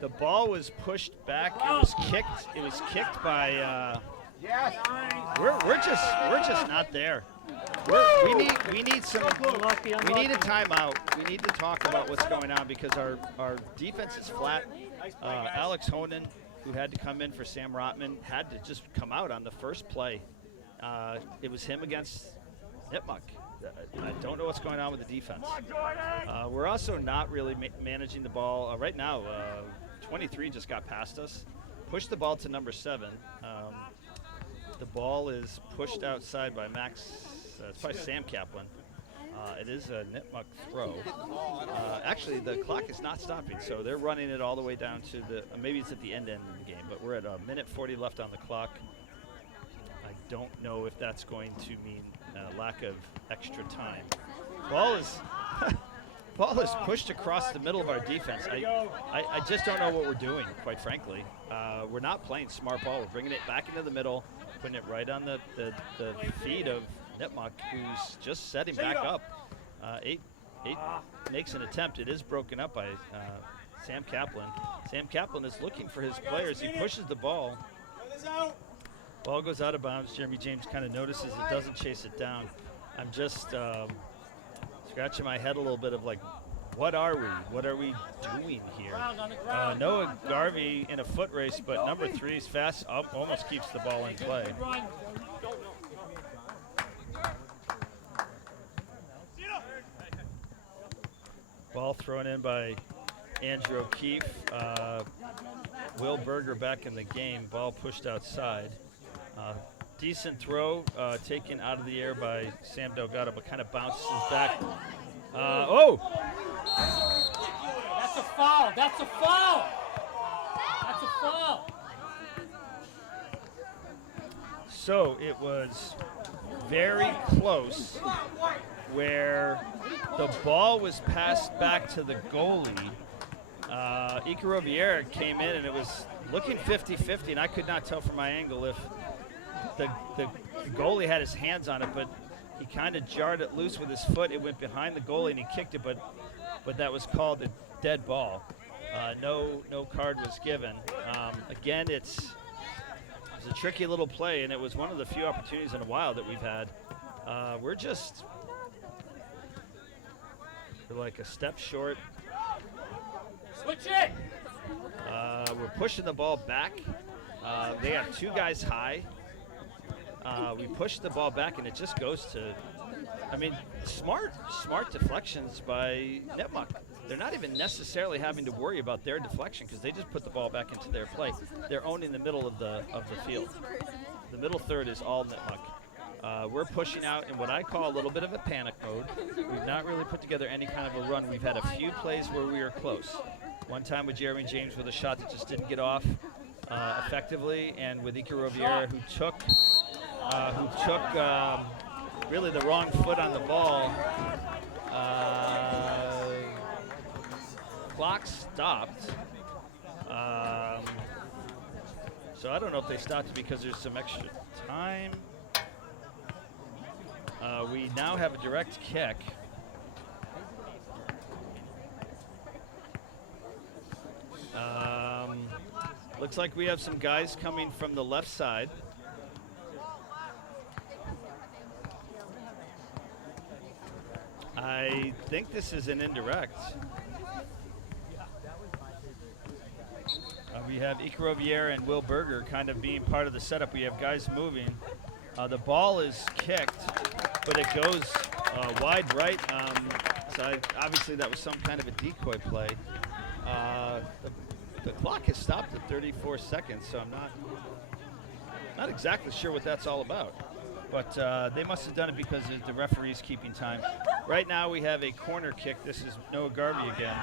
The ball was pushed back. It was kicked. It was kicked by. We're just not there. We need a timeout. We need to talk about what's going on because our defense is flat. Alex Honan, who had to come in for Sam Rotman, had to just come out on the first play. It was him against Nipmuc. I don't know what's going on with the defense. We're also not really managing the ball. Right now, 23 just got past us. Pushed the ball to number 7. The ball is pushed outside by Max. It's probably Sam Kaplan. It is a Nipmuc throw. Actually, the clock is not stopping, so they're running it all the way down to the, maybe it's at the end of the game, but we're at a minute 40 left on the clock. I don't know if that's going to mean lack of extra time. Ball is ball is pushed across the middle of our defense. I just don't know what we're doing, quite frankly. We're not playing smart ball. We're bringing it back into the middle, putting it right on the feet of Nipmuc, who's just setting back up. Eight makes an attempt. It is broken up by Sam Kaplan. Sam Kaplan is looking for his players. He pushes the ball. Ball goes out of bounds. Jeremy James kind of notices it, doesn't chase it down. I'm just scratching my head a little bit of like, what are we? What are we doing here? Noah Garvey in a foot race, but number 3 is fast, almost keeps the ball in play. Ball thrown in by Andrew O'Keefe. Will Berger back in the game. Ball pushed outside. Decent throw taken out of the air by Sam Delgado, but kind of bounces back. Oh! That's a foul. That's a foul. That's a foul. So it was very close where the ball was passed back to the goalie. Ika Riviera came in and it was looking 50-50, and I could not tell from my angle if the goalie had his hands on it, but he kind of jarred it loose with his foot. It went behind the goalie and he kicked it, but that was called a dead ball. No card was given. Again, it was a tricky little play, and it was one of the few opportunities in a while that we've had. We're like a step short. Switch it. We're pushing the ball back. They have 2 guys high. We push the ball back, and it just goes to, I mean, smart deflections by Nipmuc. They're not even necessarily having to worry about their deflection because they just put the ball back into their play. They're owning the middle of the field. The middle third is all Nipmuc. We're pushing out in what I call a little bit of a panic mode. We've not really put together any kind of a run. We've had a few plays where we were close. One time with Jeremy James with a shot that just didn't get off effectively, and with Ika Riviera who took really the wrong foot on the ball. Clock stopped. So I don't know if they stopped it because there's some extra time. We now have a direct kick. Looks like we have some guys coming from the left side. I think this is an indirect. We have Ika Riviera and Will Berger kind of being part of the setup. We have guys moving. The ball is kicked, but it goes wide right. So obviously that was some kind of a decoy play. The clock has stopped at 34 seconds, so I'm not exactly sure what that's all about. But they must have done it because the referee's keeping time. Right now we have a corner kick. This is Noah Garvey again.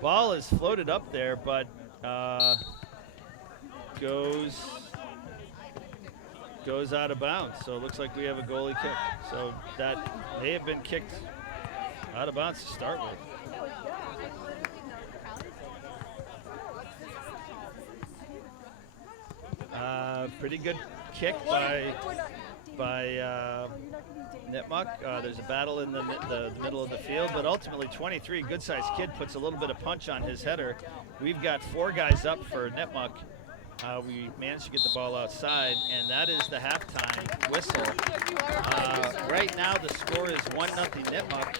Ball is floated up there, but goes out of bounds. So it looks like we have a goalie kick. So that they have been kicked out of bounds to start with. Pretty good kick by Nipmuc. There's a battle in the middle of the field, but ultimately 23, good-sized kid, puts a little bit of punch on his header. We've got 4 guys up for Nipmuc. We managed to get the ball outside, and that is the halftime whistle. Right now the score is 1-0 Nipmuc.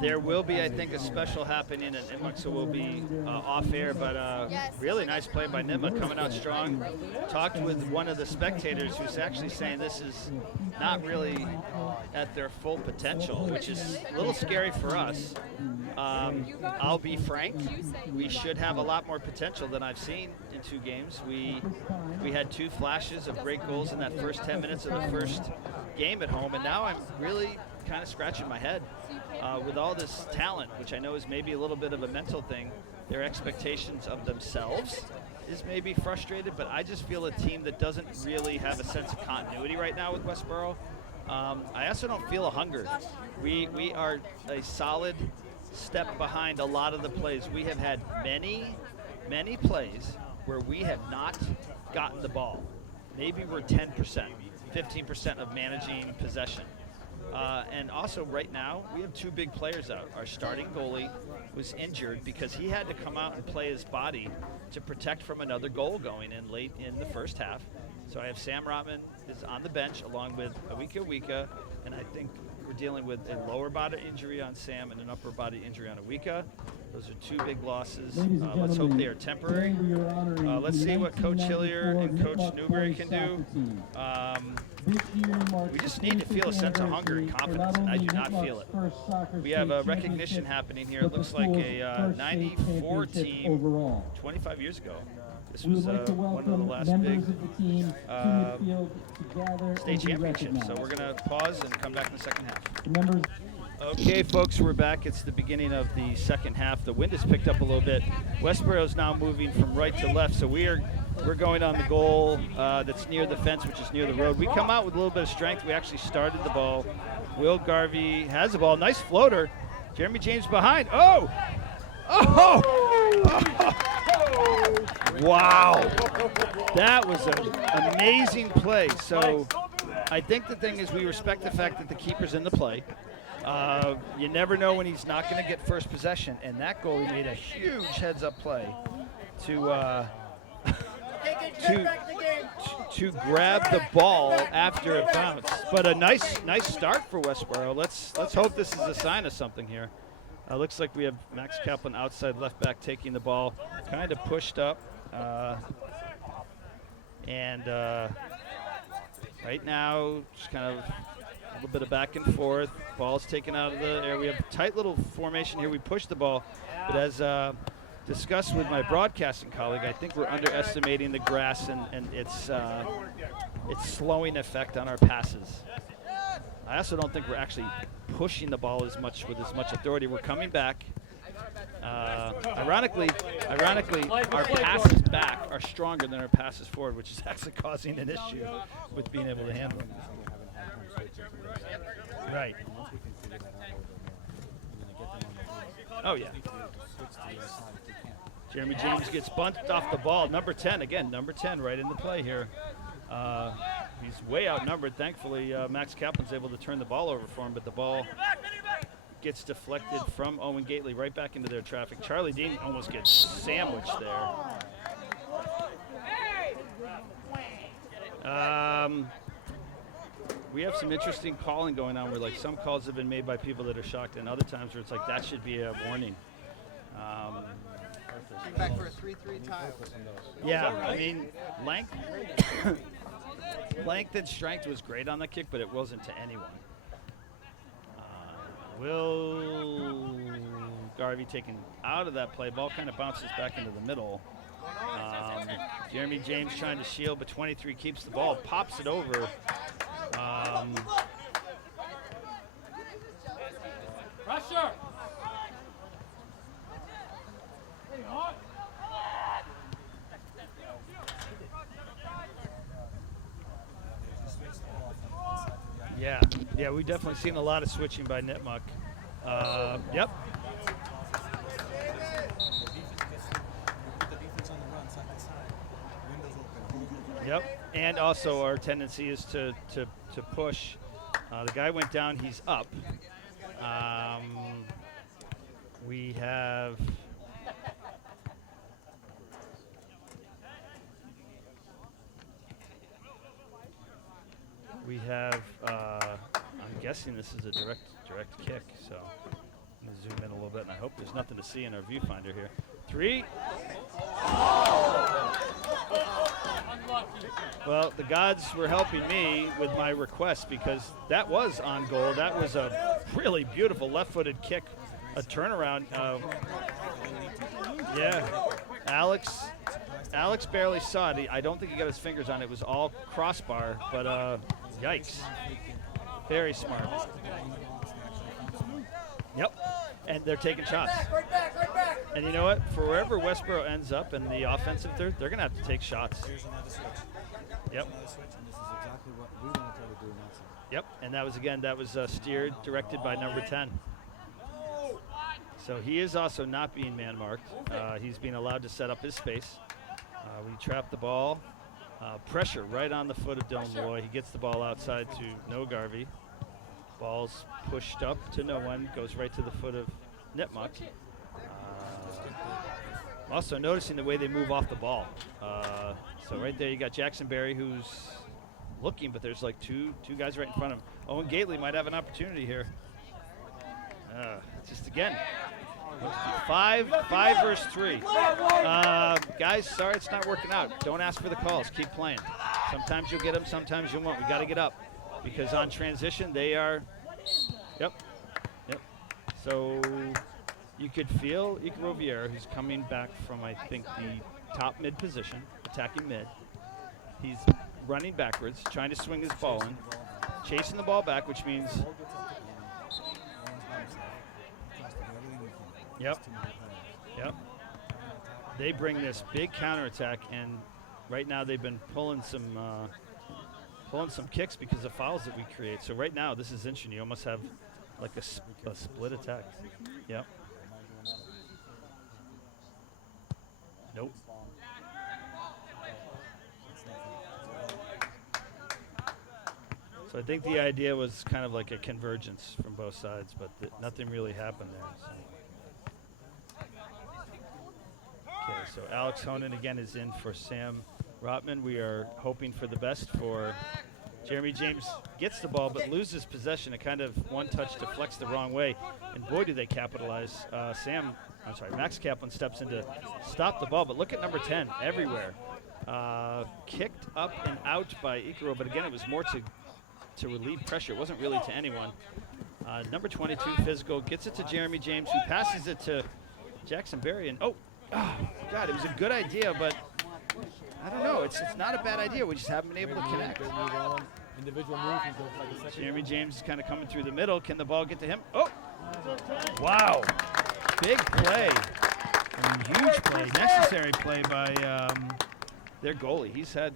There will be, I think, a special happening at Nipmuc, so we'll be off air. But really nice play by Nipmuc, coming out strong. Talked with one of the spectators who's actually saying this is not really at their full potential, which is a little scary for us. I'll be frank, we should have a lot more potential than I've seen in 2 games. We had 2 flashes of great goals in that first 10 minutes of the first game at home, and now I'm really kind of scratching my head with all this talent, which I know is maybe a little bit of a mental thing. Their expectations of themselves is maybe frustrated, but I just feel a team that doesn't really have a sense of continuity right now with Westborough. I also don't feel a hunger. We are a solid step behind a lot of the plays. We have had many plays where we have not gotten the ball. Maybe we're 10%, 15% of managing possession. And also right now, we have 2 big players out. Our starting goalie was injured because he had to come out and play his body to protect from another goal going in late in the first half. So I have Sam Rotman is on the bench along with Awika, and I think we're dealing with a lower body injury on Sam and an upper body injury on Awika. Those are 2 big losses. Let's hope they are temporary. Let's see what Coach Hillier and Coach Newberry can do. We just need to feel a sense of hunger and confidence, and I do not feel it. We have a recognition happening here. It looks like a 94 team 25 years ago. This was one of the last big state championships. So we're going to pause and come back in the second half. Okay, folks, we're back. It's the beginning of the second half. The wind has picked up a little bit. Westborough is now moving from right to left, so we're going on the goal that's near the fence, which is near the road. We come out with a little bit of strength. We actually started the ball. Will Garvey has the ball. Nice floater. Jeremy James behind. Oh! Wow. That was an amazing play. So I think the thing is we respect the fact that the keeper's in the play. You never know when he's not going to get first possession, and that goalie made a huge heads-up play to grab the ball after it bounced. But a nice start for Westborough. Let's hope this is a sign of something here. Looks like we have Max Kaplan outside left back taking the ball, kind of pushed up, and right now just kind of a little bit of back and forth. Ball's taken out of the air. We have a tight little formation here. We push the ball, but as discussed with my broadcasting colleague, I think we're underestimating the grass and its slowing effect on our passes. I also don't think we're actually pushing the ball with as much authority. We're coming back. Ironically, our passes back are stronger than our passes forward, which is actually causing an issue with being able to handle them. Right. Oh, yeah. Jeremy James gets bunted off the ball. Number 10, again, number 10 right in the play here. He's way outnumbered. Thankfully, Max Kaplan's able to turn the ball over for him, but the ball gets deflected from Owen Gately right back into their traffic. Charlie Dean almost gets sandwiched there. We have some interesting calling going on where, like, some calls have been made by people that are shocked, and other times where it's like that should be a warning. Back for a 3-3 tie. Yeah, I mean, length and strength was great on the kick, but it wasn't to anyone. Will Garvey taken out of that play. Ball kind of bounces back into the middle. Jeremy James trying to shield, but 23 keeps the ball, pops it over. Pressure! Yeah, we've definitely seen a lot of switching by Nipmuc. Yep. Yep, and also our tendency is to push. The guy went down, he's up. We have I'm guessing this is a direct kick, so zoom in a little bit, and I hope there's nothing to see in our viewfinder here. 3. Well, the gods were helping me with my request because that was on goal. That was a really beautiful left-footed kick, a turnaround. Yeah, Alex barely saw it. I don't think he got his fingers on it. It was all crossbar, but yikes. Very smart. Yep, and they're taking shots. And you know what? For wherever Westborough ends up in the offensive third, they're going to have to take shots. Yep. Yep, and that was steered, directed by number 10. So he is also not being man-marked. He's being allowed to set up his space. We trap the ball. Pressure right on the foot of Dylan Malloy. He gets the ball outside to no Garvey. Ball's pushed up to no one, goes right to the foot of Nipmuc. Also noticing the way they move off the ball. So right there you got Jackson Berry who's looking, but there's like two guys right in front of him. Owen Gately might have an opportunity here. Just again, 5 versus 3. Guys, sorry it's not working out. Don't ask for the calls. Keep playing. Sometimes you'll get them, sometimes you won't. We got to get up because on transition they are. Yep. So you could feel Ike Rovier, who's coming back from I think the top mid position, attacking mid. He's running backwards, trying to swing his ball in, chasing the ball back, which means. Yep. They bring this big counterattack, and right now they've been pulling some kicks because of fouls that we create. So right now this is interesting. You almost have like a split attack. Yep. Nope. So I think the idea was kind of like a convergence from both sides, but nothing really happened there. So. Okay, so Alex Honan again is in for Sam Rotman. We are hoping for the best for Jeremy James. Gets the ball but loses possession. A kind of one touch deflects the wrong way, and boy do they capitalize. Max Kaplan steps in to stop the ball, but look at number 10 everywhere. Kicked up and out by Ikaro, but again it was more to relieve pressure. It wasn't really to anyone. Number 22 physical gets it to Jeremy James, who passes it to Jackson Berry, and oh God, it was a good idea, but I don't know. It's not a bad idea. We just haven't been able to connect. Jeremy James is kind of coming through the middle. Can the ball get to him? Oh, wow. Big play. Huge play. Necessary play by their goalie. He's been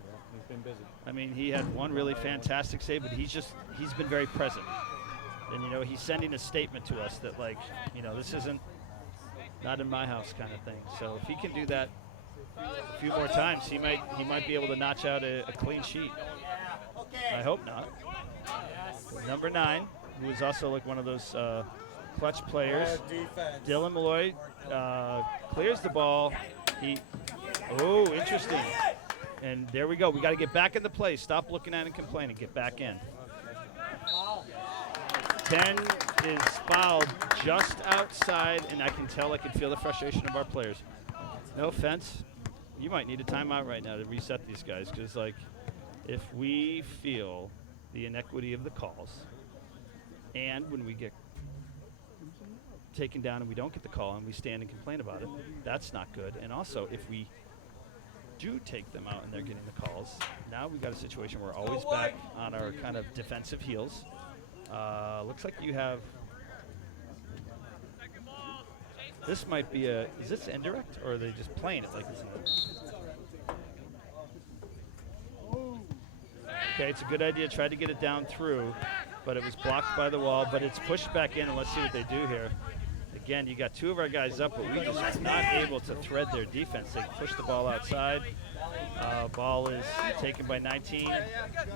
busy. I mean, he had one really fantastic save, but he's been very present. And, he's sending a statement to us that, like, this isn't not in my house kind of thing. So if he can do that a few more times, he might be able to notch out a clean sheet. I hope not. Number 9, who is also like one of those clutch players, Dylan Malloy clears the ball. Interesting. And there we go. We got to get back in the play. Stop looking at it and complaining. Get back in. 10 is fouled just outside, and I can feel the frustration of our players. No offense. You might need a timeout right now to reset these guys, because, like, if we feel the inequity of the calls, and when we get taken down and we don't get the call and we stand and complain about it, that's not good. And also, if we do take them out and they're getting the calls, now we've got a situation where we're always back on our kind of defensive heels. Looks like you have. This might be is this indirect, or are they just playing it like it's Okay, it's a good idea. Tried to get it down through, but it was blocked by the wall, but it's pushed back in, and let's see what they do here. Again, you got 2 of our guys up, but we just are not able to thread their defense. They push the ball outside. Ball is taken by 19,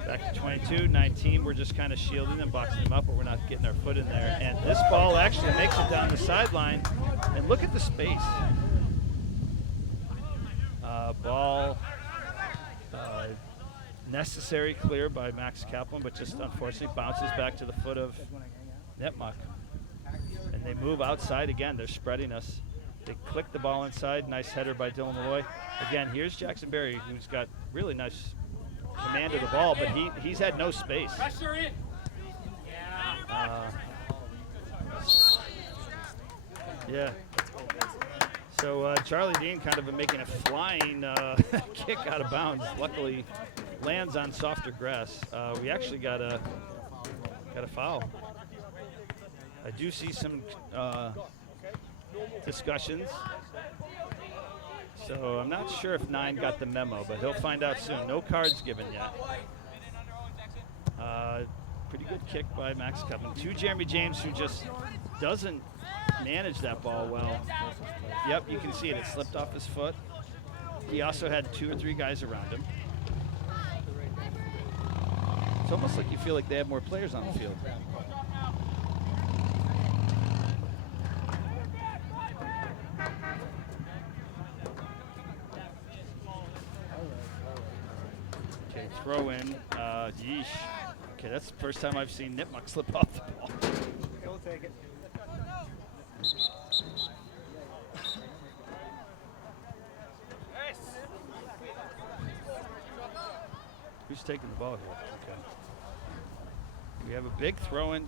back to 22. 19, we're just kind of shielding them, boxing them up, but we're not getting our foot in there. And this ball actually makes it down the sideline. And look at the space. Ball necessary clear by Max Kaplan, but just unfortunately bounces back to the foot of Nipmuc. And they move outside again. They're spreading us. They click the ball inside. Nice header by Dylan Malloy. Again, here's Jackson Berry, who's got really nice command of the ball, but he's had no space. Pressure in. Yeah. So Charlie Dean kind of making a flying kick out of bounds. Luckily, lands on softer grass. We actually got a foul. I do see some discussions. So I'm not sure if 9 got the memo, but he'll find out soon. No cards given yet. Pretty good kick by Max Coven. To Jeremy James, who just doesn't manage that ball well. Yep, you can see it. It slipped off his foot. He also had 2 or 3 guys around him. It's almost like you feel like they have more players on the field. Okay, throw in. Yeesh. Okay, that's the first time I've seen Nipmuc slip off the ball. He'll take it. Who's taking the ball here? Okay. We have a big throw in.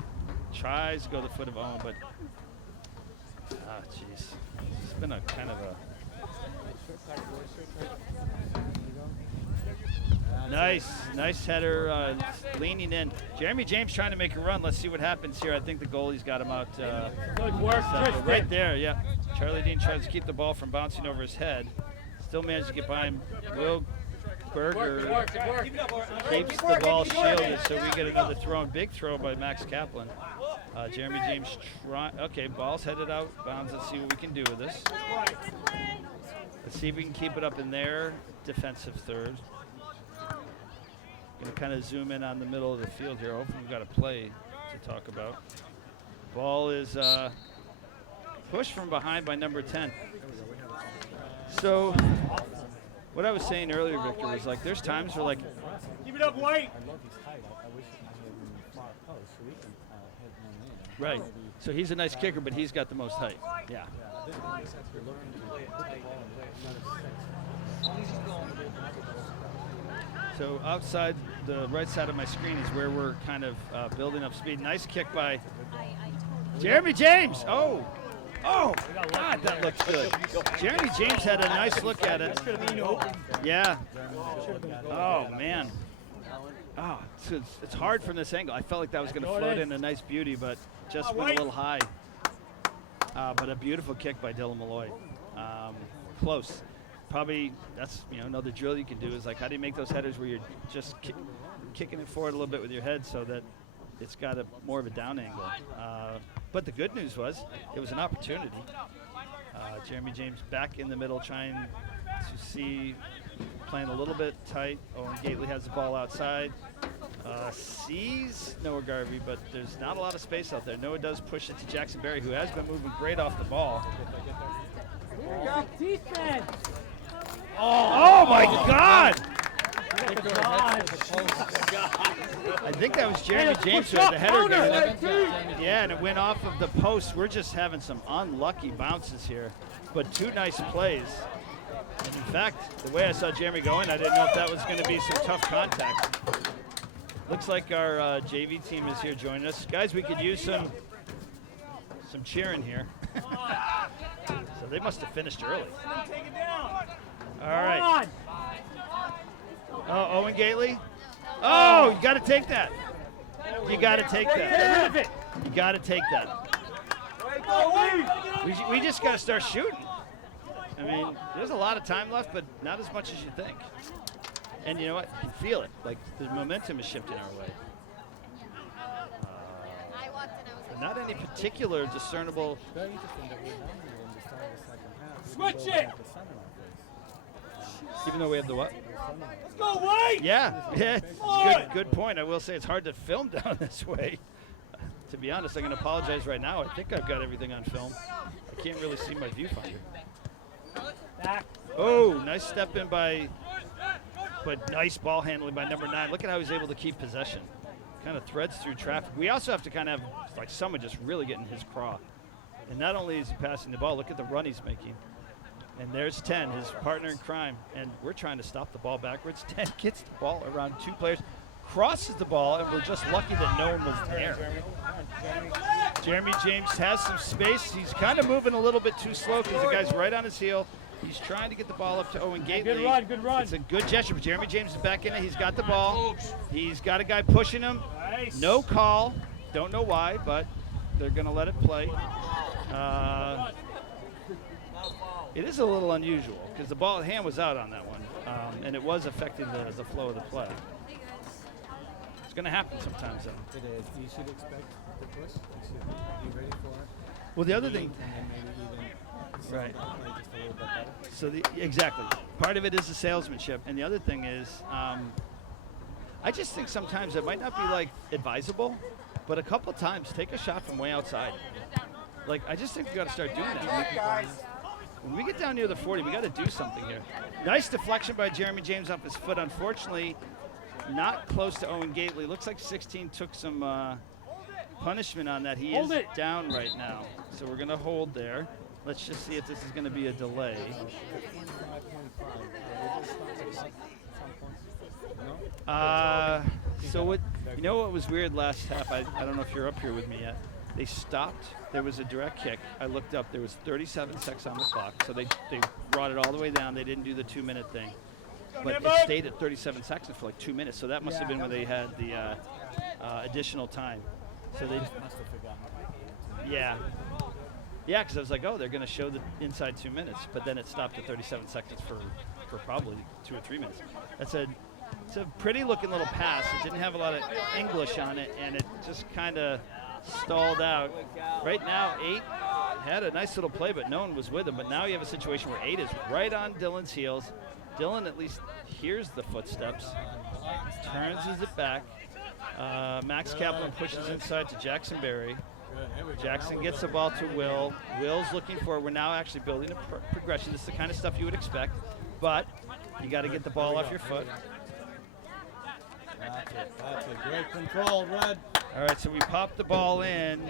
Tries to go the foot of Owen, but jeez. It's been a kind of a nice header, leaning in. Jeremy James trying to make a run. Let's see what happens here. I think the goalie's got him out. Good work, Tristan. Right there, yeah. Charlie Dean tries to keep the ball from bouncing over his head. Still managed to get by him. Will Berger keeps the ball shielded, so we get another throw. Big throw by Max Kaplan. Jeremy James okay, ball's headed out bounds. Let's see what we can do with this. Let's see if we can keep it up in their defensive third. Going to kind of zoom in on the middle of the field here. Hopefully we've got a play to talk about. Ball is pushed from behind by number 10. So what I was saying earlier, Victor, was like there's times where like Keep it up, White. right. So he's a nice kicker, but he's got the most height. Yeah. So outside the right side of my screen is where we're kind of building up speed. Nice kick by Jeremy James. Oh, God, that looks good. Jeremy James had a nice look at it. Yeah. Oh, man. Oh, it's hard from this angle. I felt like that was going to float in a nice beauty, but just went a little high. But a beautiful kick by Dylan Malloy. Close. Probably that's another drill you can do is like how do you make those headers where you're just kicking it forward a little bit with your head so that it's got more of a down angle. But the good news was it was an opportunity. Jeremy James back in the middle trying to see, playing a little bit tight. Owen Gately has the ball outside. Sees Noah Garvey, but there's not a lot of space out there. Noah does push it to Jackson Berry, who has been moving great off the ball. Oh my God! I think that was Jeremy James who had the header going. Yeah, and it went off of the post. We're just having some unlucky bounces here, but 2 nice plays. And in fact, the way I saw Jeremy going, I didn't know if that was going to be some tough contact. Looks like our JV team is here joining us. Guys, we could use some cheering here. So they must have finished early. All right. Oh, Owen Gately. Oh, you got to take that. You got to take that. You got to take that. We just got to start shooting. I mean, there's a lot of time left, but not as much as you think. And you know what? You can feel it. Like the momentum is shifting our way. Not any particular discernible. Switch it. Even though we have the what? Let's go, White. Yeah, good point. I will say it's hard to film down this way. To be honest, I'm going to apologize right now. I think I've got everything on film. I can't really see my viewfinder. Back. Oh, nice step in but nice ball handling by number 9. Look at how he's able to keep possession. Kind of threads through traffic. We also have to kind of have like someone just really getting his craw. And not only is he passing the ball, look at the run he's making. And there's 10, his partner in crime. And we're trying to stop the ball backwards. 10 gets the ball around 2 players, crosses the ball, and we're just lucky that no one was there. Jeremy James has some space. He's kind of moving a little bit too slow because the guy's right on his heel. He's trying to get the ball up to Owen Gately. Good run, good run. It's a good gesture, but Jeremy James is back in it. He's got the ball. He's got a guy pushing him. Nice. No call. Don't know why, but they're going to let it play. It is a little unusual because the ball hand was out on that one, and it was affecting the flow of the play. It's going to happen sometimes, though. It is. You should expect the push. You should be ready for it. Well, the other thing, And then maybe even right. play just a little bit better. So exactly, part of it is the salesmanship, and the other thing is, I just think sometimes it might not be like advisable, but a couple times take a shot from way outside. Like I just think we got to start doing that. When we get down near the 40, we got to do something here. Nice deflection by Jeremy James off his foot. Unfortunately, not close to Owen Gately. Looks like 16 took some punishment on that. He is down right now, so we're going to hold there. Let's just see if this is going to be a delay. So what? You know what was weird last half? I don't know if you're up here with me yet. They stopped. There was a direct kick. I looked up. There was 37 seconds on the clock. So they brought it all the way down. They didn't do the 2-minute thing. But it stayed at 37 seconds for like 2 minutes. So that must have been when they had the additional time. So they Must have forgotten. yeah. Yeah, because I was like, oh, they're going to show the inside 2 minutes. But then it stopped at 37 seconds for probably 2 or 3 minutes. It's a pretty looking little pass. It didn't have a lot of English on it, and it just kind of stalled out. Right now, 8 had a nice little play, but no one was with him. But now you have a situation where 8 is right on Dylan's heels. Dylan at least hears the footsteps, turns it back. Max Kaplan pushes inside to Jackson Berry. Jackson gets the ball to Will. Will's looking for, we're now actually building a progression. This is the kind of stuff you would expect, but you got to get the ball off your foot. That's a great control, Red. All right, so we pop the ball in.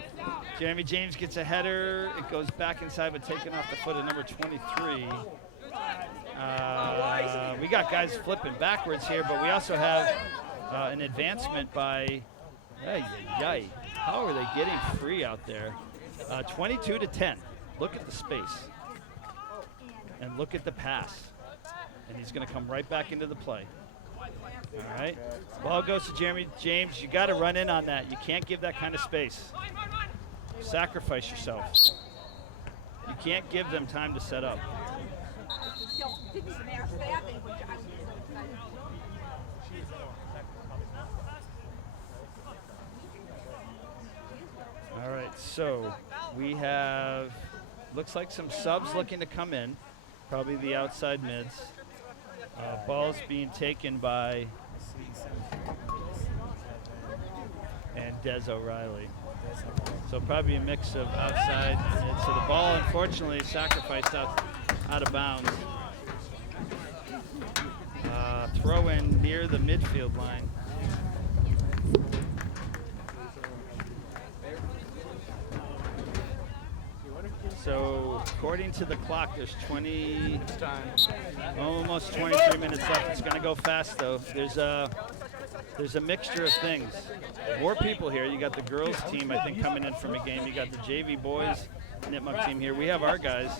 Jeremy James gets a header. It goes back inside, but taken off the foot of number 23. We got guys flipping backwards here, but we also have an advancement by, how are they getting free out there? 22-10. Look at the space. And look at the pass. And he's going to come right back into the play. All right. Ball goes to Jeremy James. You got to run in on that. You can't give that kind of space. Sacrifice yourself. You can't give them time to set up. All right, so we have, looks like some subs looking to come in, probably the outside mids. Ball's being taken by and Des O'Reilly. So probably a mix of outside and mid. So the ball, unfortunately, sacrificed out of bounds. Throw in near the midfield line. So according to the clock, there's almost 23 minutes left. It's going to go fast, though. There's a mixture of things. More people here. You got the girls team, I think, coming in from a game. You got the JV boys Nipmuc team here. We have our guys.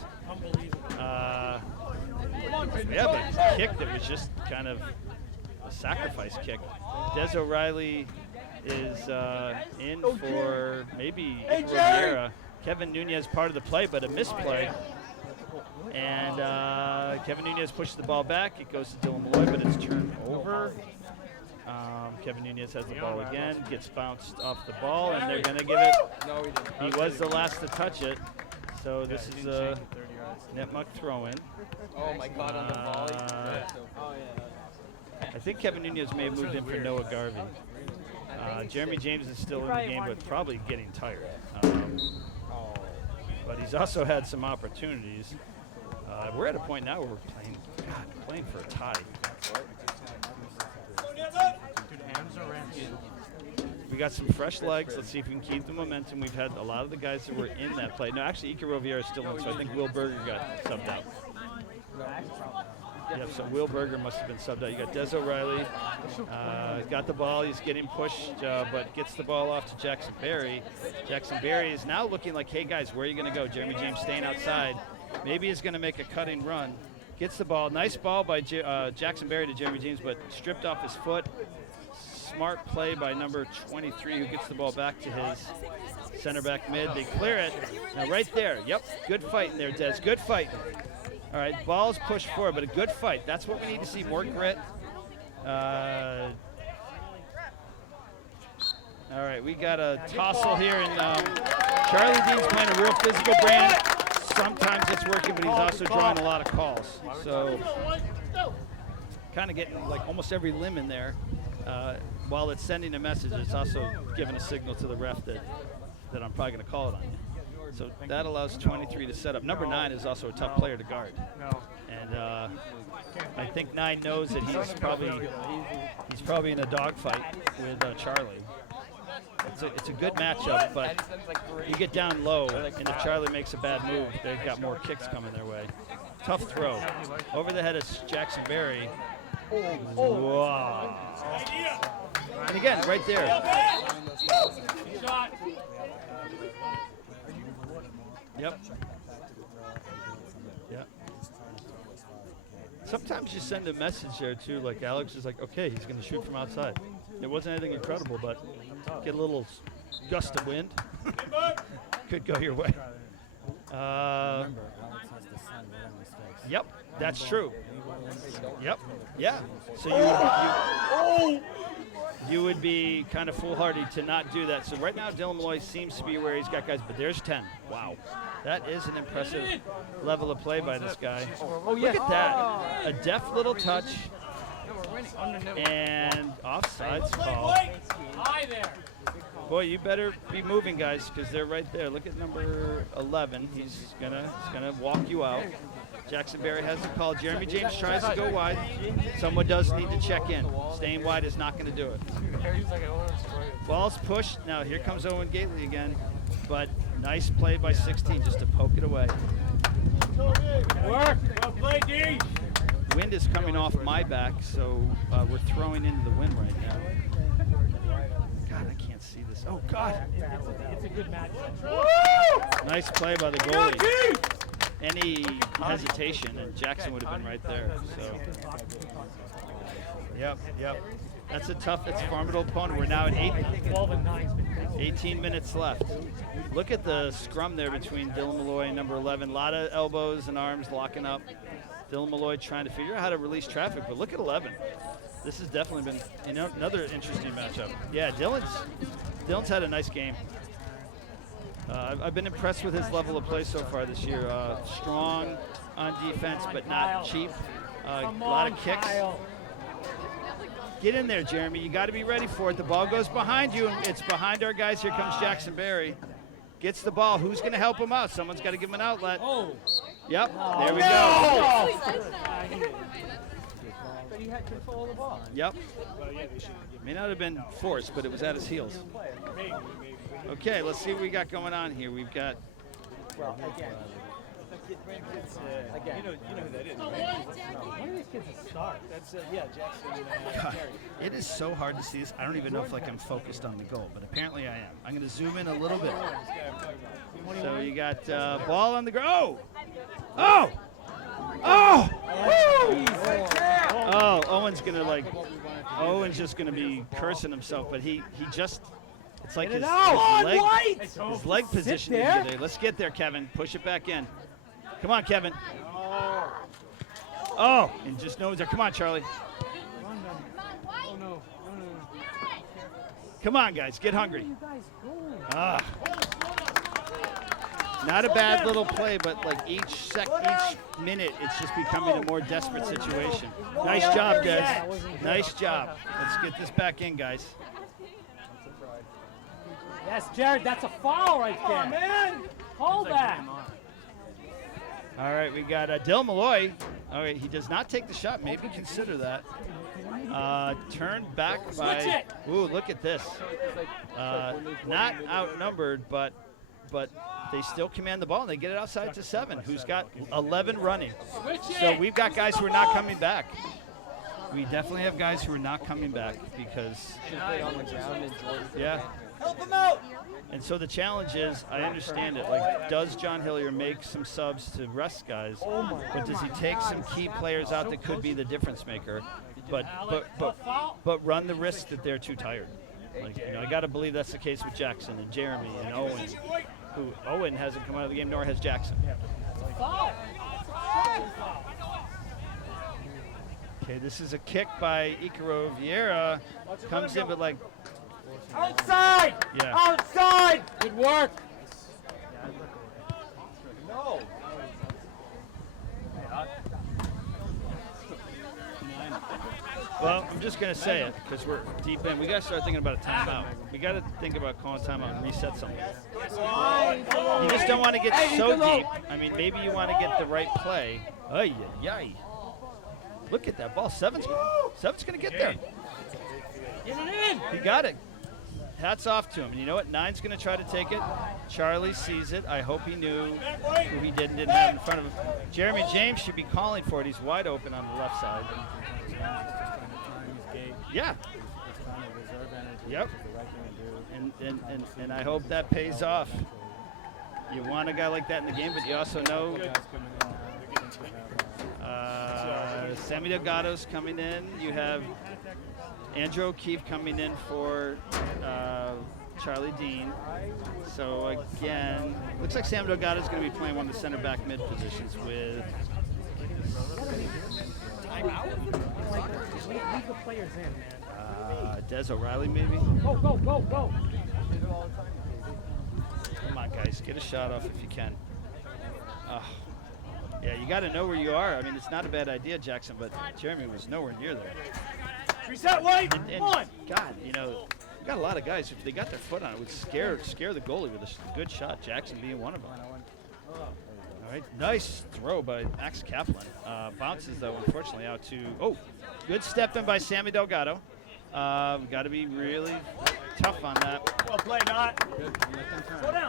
We have a kick that was just kind of a sacrifice kick. Des O'Reilly is in for maybe Rivera. Kevin Nunez part of the play, but a misplay. And Kevin Nunez pushes the ball back. It goes to Dylan Malloy, but it's turned over. Kevin Nunez has the ball again, gets bounced off the ball, and they're going to give it. No, he didn't. He was the last to touch it. So this is a Nipmuc throw-in. Oh my God, on the volley. I think Kevin Nunez may have moved in for Noah Garvey. Jeremy James is still in the game, but probably getting tired. But he's also had some opportunities. We're at a point now where we're playing for a tie. We got some fresh legs. Let's see if we can keep the momentum. We've had a lot of the guys that were in that play. No, actually, Ika Roviera is still in, so I think Will Berger got subbed out. Yep, so Will Berger must have been subbed out. You got Des O'Reilly. Got the ball. He's getting pushed, but gets the ball off to Jackson Berry. Jackson Berry is now looking like, hey, guys, where are you going to go? Jeremy James staying outside. Maybe he's going to make a cutting run. Gets the ball. Nice ball by Jackson Berry to Jeremy James, but stripped off his foot. Smart play by number 23, who gets the ball back to his center back mid. They clear it. Now right there. Yep, good fight in there, Des. Good fight. All right, ball's pushed forward, but a good fight. That's what we need to see, more grit. All right, we got a tussle here, and Charlie Dean's playing a real physical brand. Sometimes it's working, but he's also drawing a lot of calls. So kind of getting like almost every limb in there. While it's sending a message, it's also giving a signal to the ref that I'm probably going to call it on you. So that allows 23 to set up. Number 9 is also a tough player to guard. And I think 9 knows that he's probably in a dogfight with Charlie. It's a good matchup, but you get down low, and if Charlie makes a bad move, they've got more kicks coming their way. Tough throw. Over the head of Jackson Berry. Wow. And again, right there. Yep. Yep. Sometimes you send a message there too, like Alex is like, okay, he's going to shoot from outside. It wasn't anything incredible, but get a little gust of wind. Could go your way. Yep, that's true. Yep, yeah. So you would be kind of foolhardy to not do that. So right now, Dylan Malloy seems to be where he's got guys, but there's 10. Wow. That is an impressive level of play by this guy. Look at that. A deft little touch and offsides call. Boy, you better be moving, guys, because they're right there. Look at number 11. He's gonna walk you out. Jackson Berry has the call. Jeremy James tries to go wide. Someone does need to check in. Staying wide is not going to do it. Ball's pushed. Now here comes Owen Gately again. But nice play by 16 just to poke it away. Work. Well played, D. Wind is coming off my back, so we're throwing into the wind right now. God, I can't see this. Oh, God. It's a good match. Nice play by the goalie. Any hesitation, and Jackson would have been right there. So, yep. That's a formidable opponent. We're now at 18 minutes left. Look at the scrum there between Dylan Malloy and number 11. A lot of elbows and arms locking up. Dylan Malloy trying to figure out how to release traffic, but look at 11. This has definitely been another interesting matchup. Yeah, Dylan's had a nice game. I've been impressed with his level of play so far this year. Strong on defense, but not cheap. A lot of kicks. Get in there, Jeremy. You got to be ready for it. The ball goes behind you, and it's behind our guys. Here comes Jackson Berry. Gets the ball. Who's going to help him out? Someone's got to give him an outlet. Yep, there we go. But he had control of the ball. Yep. May not have been forced, but it was at his heels. Okay, let's see what we got going on here. We've got. Well, again. You know who that is, right? One of these kids is star. That's Jackson. God, it is so hard to see this. I don't even know if I'm focused on the goal, but apparently I am. I'm going to zoom in a little bit. So you got ball on the ground. Oh! Owen's gonna Owen's just gonna be cursing himself, but he just. It's like his leg position today. Let's get there, Kevin. Push it back in. Come on, Kevin. Oh, and just knows there. Come on, Charlie. Come on, guys. Get hungry. Not a bad little play, but like each minute, it's just becoming a more desperate situation. Nice job, Des. Nice job. Let's get this back in, guys. Yes, Jared, that's a foul right there. Oh, man. Hold that. All right, we got Dylan Malloy. All right, he does not take the shot. Maybe consider that. Turned back by. Ooh, look at this. Not outnumbered, but they still command the ball, and they get it outside to 7, who's got 11 running. So we've got guys who are not coming back. We definitely have guys who are not coming back because. Yeah. Help him out. And so the challenge is, I understand it. Like, does John Hillier make some subs to rest guys, or does he take some key players out that could be the difference maker, but run the risk that they're too tired? Like, you know, I got to believe that's the case with Jackson and Jeremy and Owen, who Owen hasn't come out of the game, nor has Jackson. Okay, this is a kick by Icaro Vieira. Comes in, but like. Outside! Yeah. Outside! Good work. No. Well, I'm just going to say it because we're deep in. We got to start thinking about a timeout. We got to think about calling timeout and reset something. You just don't want to get so deep. I mean, maybe you want to get the right play. Ay, ay, ay. Look at that ball. Seven's going to get there. Get it in. He got it. Hats off to him. And you know what? 9's going to try to take it. Charlie sees it. I hope he knew who he didn't have in front of him. Jeremy James should be calling for it. He's wide open on the left side. Yeah. Yep. And I hope that pays off. You want a guy like that in the game, but you also know Sammy Delgado's coming in. You have Andrew O'Keefe coming in for Charlie Dean. So again, looks like Sam Delgado's going to be playing one of the center back mid positions with. Leave the players in, man. Des O'Reilly maybe. Go. Come on, guys, get a shot off if you can. Yeah, you got to know where you are. I mean, it's not a bad idea, Jackson, but Jeremy was nowhere near there. Reset, White. And Come on. God, you know, we got a lot of guys. If they got their foot on it, would scare the goalie with a good shot. Jackson being one of them. All right, nice throw by Max Kaplan. Bounces though, unfortunately, out to. Oh, good step in by Sammy Delgado. We've got to be really tough on that. Well played, not.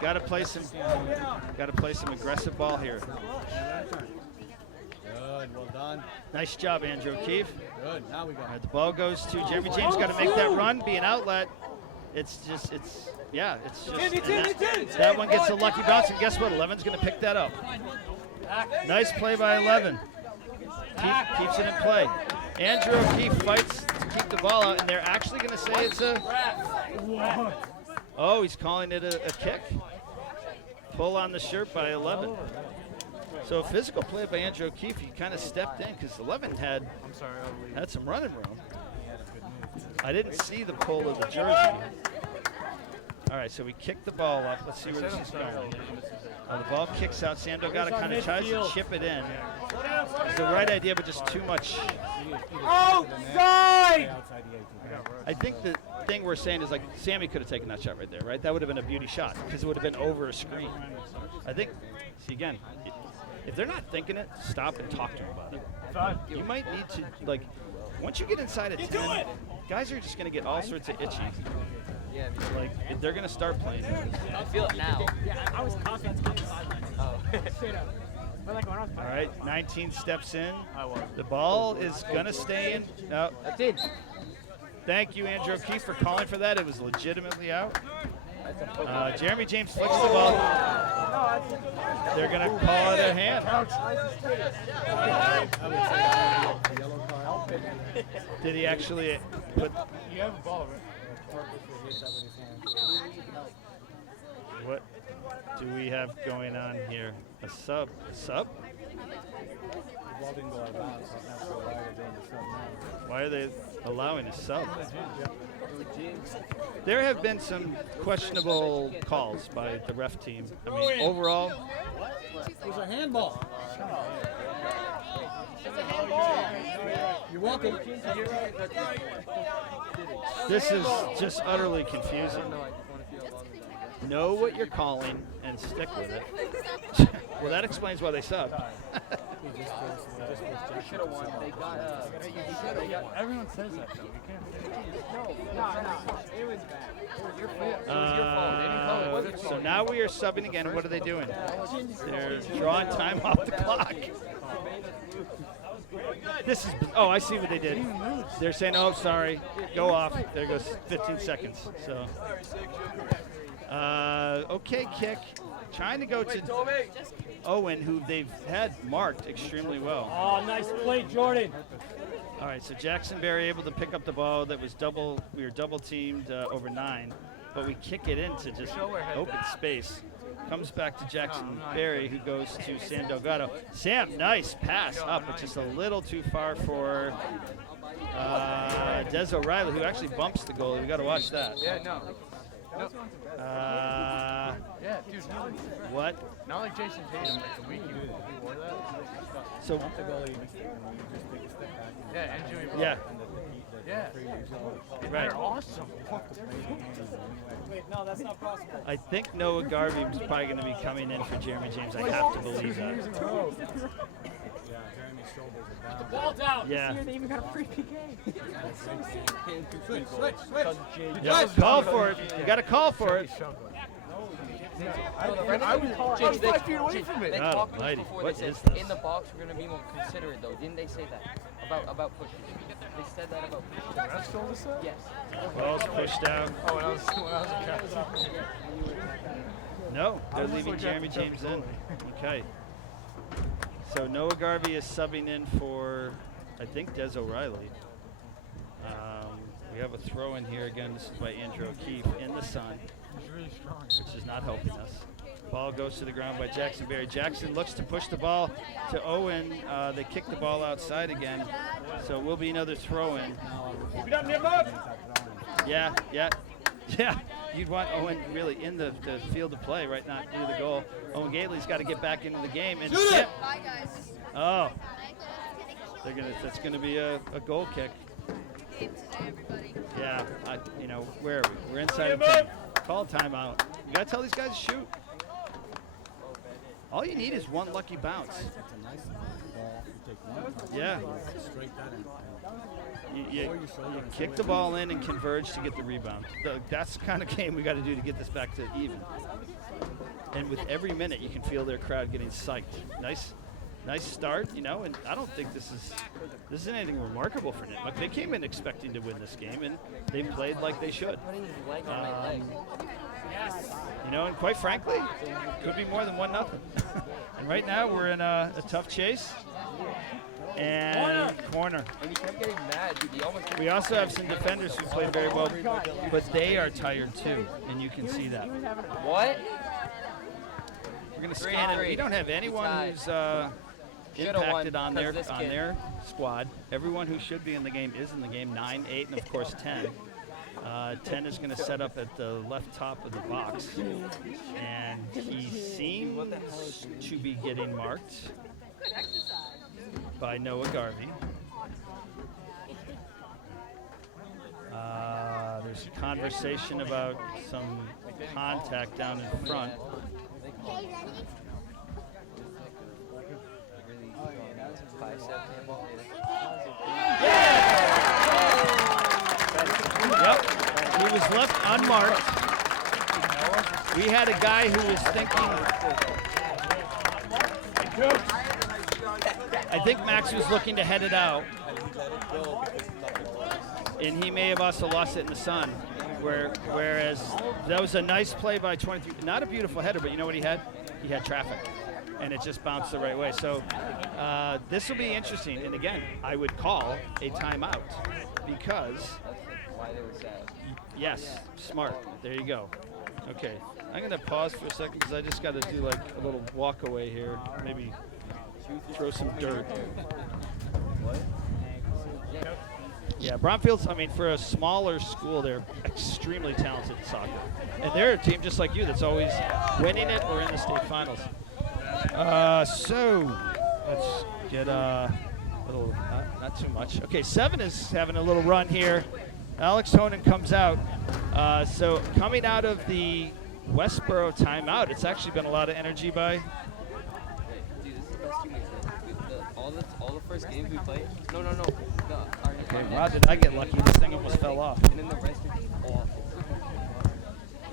Got to play some aggressive ball here. Good, well done. Nice job, Andrew O'Keefe. Good, now we go. All right, the ball goes to Jeremy James. Got to make that run, be an outlet. That one gets a lucky bounce, and guess what? 11's going to pick that up. Nice play by 11. Keeps it in play. Andrew O'Keefe fights to keep the ball out, and they're actually going to say it's a. Oh, he's calling it a kick. Pull on the shirt by 11. So physical play by Andrew O'Keefe. He kind of stepped in because 11 had some running room. I didn't see the pull of the jersey. All right, so we kick the ball up. Let's see where this is going. The ball kicks out. Sam Delgado kind of tries to chip it in. It's the right idea, but just too much. Outside! I think the thing we're saying is, like, Sammy could have taken that shot right there, right? That would have been a beauty shot because it would have been over a screen. I think, see, again, if they're not thinking it, stop and talk to them about it. You might need to, like, once you get inside of 10, guys are just going to get all sorts of itchy. Like, they're going to start playing. I feel it now. I was confident on the sideline. All right, 19 steps in. The ball is going to stay in. No. That's it. Thank you, Andrew O'Keefe, for calling for that. It was legitimately out. Jeremy James flicks the ball. They're going to call it a hand. Did he actually put... You have a ball, right? What do we have going on here? A sub? A sub? Why are they allowing a sub? There have been some questionable calls by the ref team. I mean, overall... It was a handball. You're welcome. This is just utterly confusing. Know what you're calling and stick with it. Well, that explains why they subbed. Should have won. They got. Everyone says that though. You can't say It was bad. It was your fault. It was your fault. They didn't call it. So now we are subbing again. What are they doing? They're drawing time off the clock. This is, oh, I see what they did. They're saying, oh, sorry, go off. There goes 15 seconds. So, okay, kick. Trying to go to Owen, who they've had marked extremely well. Oh, nice play, Jordan. All right, so Jackson Berry able to pick up the ball. That was we were double teamed over 9, but we kick it into just open space. Comes back to Jackson Berry, who goes to Sam Delgado. Sam, nice pass up, but just a little too far for Des O'Reilly, who actually bumps the goalie. We got to watch that. Yeah, no. Yeah, dude. What? Not like Jason Tatum. Like the week he wore that. So, Yeah, and Jimmy Butler. yeah, Yeah. right. They're awesome. Wait, no, that's not possible. I think Noah Garvey is probably going to be coming in for Jeremy James. I have to believe that. Ball down. Yeah. They even got a free PK. Yeah, call for it. You got to call for it. I was 5 feet away from it. They God talked to us almighty, before. what They said is this? in the box we're gonna be more considerate though. Didn't they say that about pushes? They said that about pushes. Yes. Ball's pushed out. Oh, when I was a captain. No, they're leaving Jeremy James in. Okay. So Noah Garvey is subbing in for, I think, Des O'Reilly. We have a throw in here again. This is by Andrew O'Keefe in the sun, which is not helping us. Ball goes to the ground by Jackson Berry. Jackson looks to push the ball to Owen. They kick the ball outside again. So it will be another throw in. Yeah, yeah. Yeah, you'd want Owen really in the field of play, right, not near the goal. Owen Gately's got to get back into the game. And Bye, guys. oh, that's gonna be a goal kick. Game today, everybody. Yeah, where are we? We're inside of 10. Call timeout. You gotta tell these guys to shoot. All you need is one lucky bounce. Yeah. You kick the ball in and converge to get the rebound. That's the kind of game we got to do to get this back to even. And with every minute, you can feel their crowd getting psyched. Nice start, and I don't think this is anything remarkable for Nipmuc. They came in expecting to win this game, and they played like they should. And quite frankly, could be more than 1-0. And right now, we're in a tough chase. And corner. And he kept getting mad. He almost We also have some defenders who played very well, but they are tired too, and you can see that. What? We're going to scan it. We don't have anyone who's impacted on their squad. Everyone who should be in the game is in the game. 9, 8, and of course 10. 10 is going to set up at the left top of the box, and he seems to be getting marked by Noah Garvey. There's a conversation about some contact down in front. Yep, he was left unmarked. We had a guy who was thinking, I think Max was looking to head it out, and he may have also lost it in the sun. Whereas that was a nice play by 23, not a beautiful header, but you know what he had? He had traffic, and it just bounced the right way. So this will be interesting. And again, I would call a timeout because, yes, smart. There you go. Okay, I'm gonna pause for a second because I just got to do like a little walk away here. Maybe throw some dirt. What? Yeah, Bromfield's, for a smaller school, they're extremely talented in soccer. And they're a team just like you that's always winning it or in the state finals. So let's get a little, not too much. Okay, 7 is having a little run here. Alex Honan comes out. So coming out of the Westborough timeout, it's actually been a lot of energy by all the first games we played. No. Okay, wow, did I get lucky? This thing almost fell off. And then the rest are just awful.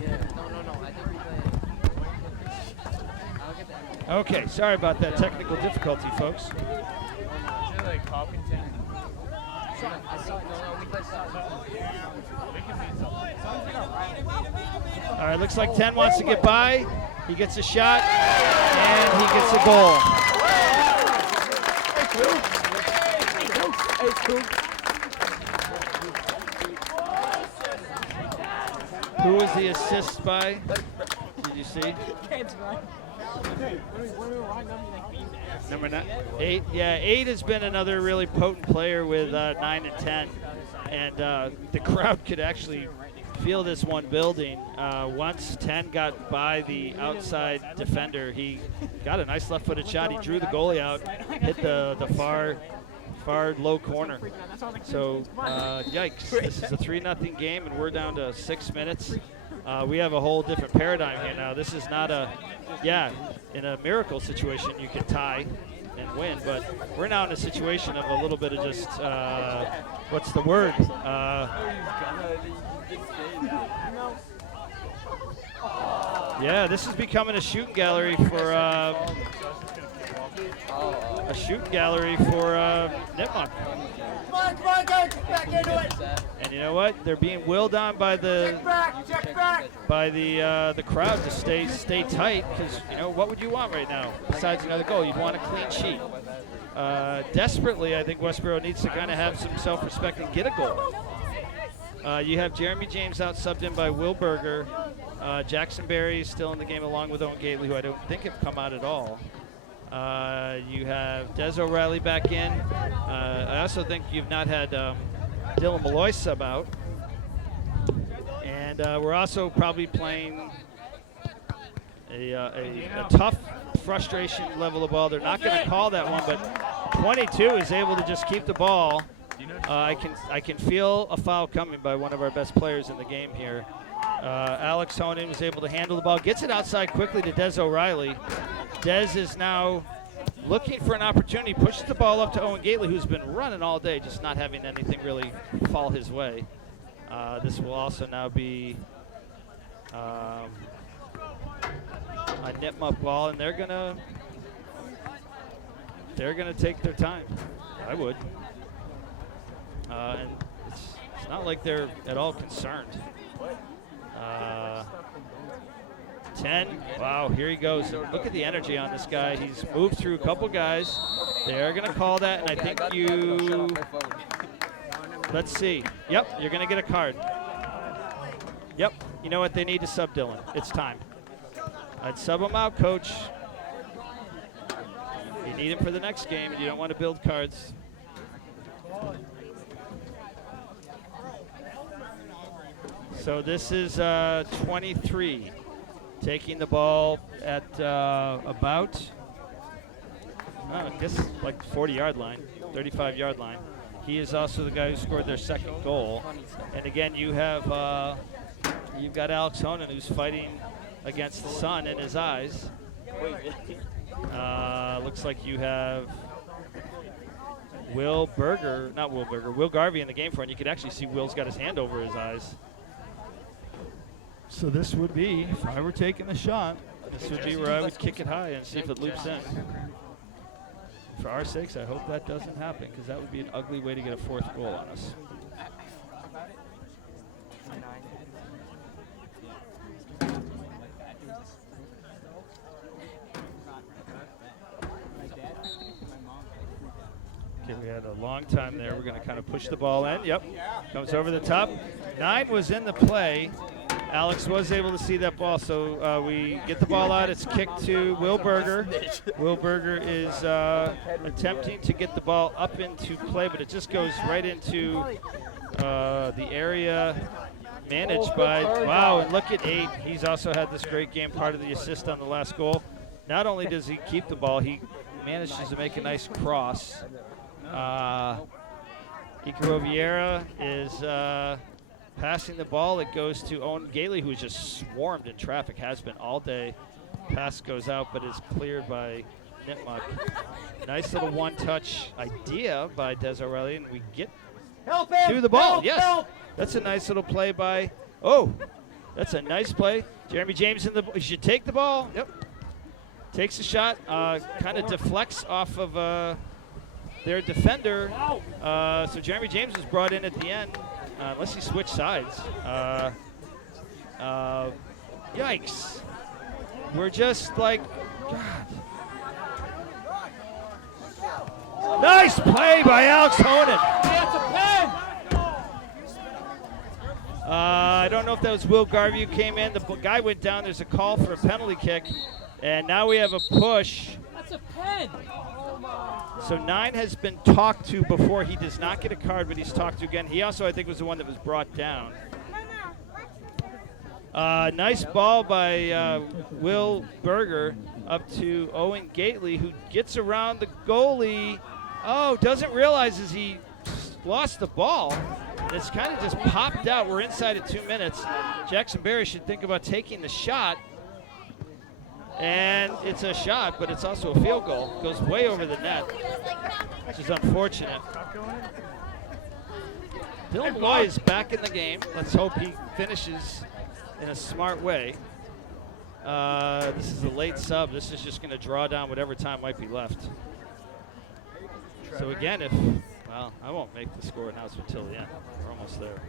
Yeah, no. I think we played. I'll get that. Okay, sorry about that technical difficulty, folks. Is it like Hopkinton? I saw no, we played All right, looks like 10 wants to get by. He gets a shot, and he gets a goal. Who was the assist by? Did you see? Number 8. Yeah, 8 has been another really potent player with 9 and 10. And the crowd could actually feel this one building. Once 10 got by the outside defender, he got a nice left-footed shot. He drew the goalie out, hit the far low corner. So, yikes. This is a 3-0 game, and we're down to 6 minutes. We have a whole different paradigm here now. This is not in a miracle situation, you can tie and win, but we're now in a situation of a little bit of just, what's the word? Yeah, this is becoming a shooting gallery for Nipmuc. And you know what? They're being willed on by the crowd to stay tight, because you know what would you want right now besides another goal? You'd want a clean sheet. Desperately, I think Westborough needs to kind of have some self-respect and get a goal. You have Jeremy James out subbed in by Will Berger. Jackson Berry is still in the game along with Owen Gately, who I don't think have come out at all. You have Des O'Reilly back in. I also think you've not had Dylan Malloy sub out. And we're also probably playing a tough frustration level of ball. They're not going to call that one, but 22 is able to just keep the ball. I can feel a foul coming by one of our best players in the game here. Alex Honan was able to handle the ball, gets it outside quickly to Des O'Reilly. Des is now looking for an opportunity, pushes the ball up to Owen Gately, who's been running all day, just not having anything really fall his way. This will also now be a Nipmuc ball, and they're gonna take their time. I would. And it's not like they're at all concerned. 10. Wow, here he goes. Look at the energy on this guy. He's moved through a couple guys. They're going to call that, and I think you... Let's see. Yep, you're going to get a card. Yep, you know what? They need to sub Dylan. It's time. I'd sub him out, coach. You need him for the next game, and you don't want to build cards. So this is 23, taking the ball at about, I guess like 40-yard line, 35-yard line. He is also the guy who scored their second goal. And again, you've got Alex Honan, who's fighting against the sun in his eyes. Looks like you have Will Garvey in the game for, and you could actually see Will's got his hand over his eyes. So this would be, if I were taking the shot, this would be where I would kick it high and see if it loops in. For our sakes, I hope that doesn't happen, because that would be an ugly way to get a fourth goal on us. Okay, we had a long time there. We're going to kind of push the ball in. Yep, comes over the top. 9 was in the play. Alex was able to see that ball, so we get the ball out. It's kicked to Will Berger. Will Berger is attempting to get the ball up into play, but it just goes right into the area managed by, wow, and look at 8. He's also had this great game, part of the assist on the last goal. Not only does he keep the ball, he manages to make a nice cross. Icaro Vieira is passing the ball. It goes to Owen Gately, who is just swarmed in traffic, has been all day. Pass goes out, but is cleared by Nipmuc. Nice little one-touch idea by Des O'Reilly, and we get to the ball. Yes, that's a nice little play by. Oh, that's a nice play. Jeremy James in the. He should take the ball. Yep. Takes a shot. Kind of deflects off of their defender. So Jeremy James was brought in at the end, unless he switched sides. Yikes. We're just like, God. Nice play by Alex Honan. I don't know if that was Will Garvey who came in. The guy went down. There's a call for a penalty kick. And now we have a push. That's a pen. So 9 has been talked to before. He does not get a card, but he's talked to again. He also, I think, was the one that was brought down. Nice ball by Will Berger up to Owen Gately, who gets around the goalie. Oh, doesn't realize as he lost the ball. It's kind of just popped out. We're inside at 2 minutes. Jackson Berry should think about taking the shot. And it's a shot, but it's also a field goal. Goes way over the net, which is unfortunate. Dylan Malloy is back in the game. Let's hope he finishes in a smart way. This is a late sub. This is just going to draw down whatever time might be left. So again, well, I won't make the score announcement until the end. We're almost there.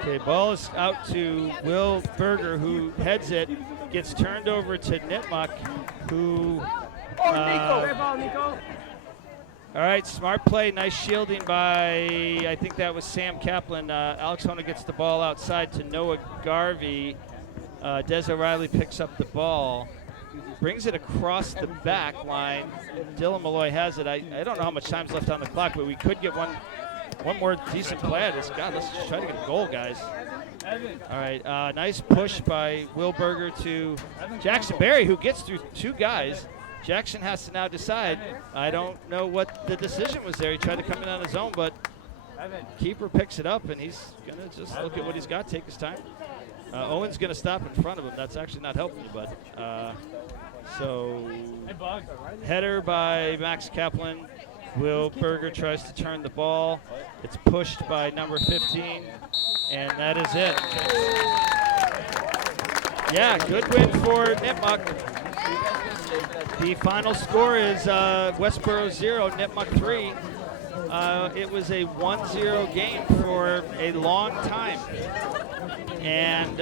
Okay, ball is out to Will Berger, who heads it, gets turned over to Nipmuc, who. All right, smart play, nice shielding by, I think that was Sam Kaplan. Alex Hona gets the ball outside to Noah Garvey. Des O'Reilly picks up the ball, brings it across the back line. Dylan Malloy has it. I don't know how much time's left on the clock, but we could get one more decent play at this. God, let's just try to get a goal, guys. All right, nice push by Will Berger to Jackson Berry, who gets through 2 guys. Jackson has to now decide. I don't know what the decision was there. He tried to come in on his own, but keeper picks it up, and he's going to just look at what he's got, take his time. Owen's going to stop in front of him. That's actually not helping you, bud. So header by Max Kaplan. Will Berger tries to turn the ball. It's pushed by number 15, and that is it. Yeah, good win for Nipmuc. The final score is Westborough 0, Nipmuc 3. It was a 1-0 game for a long time. And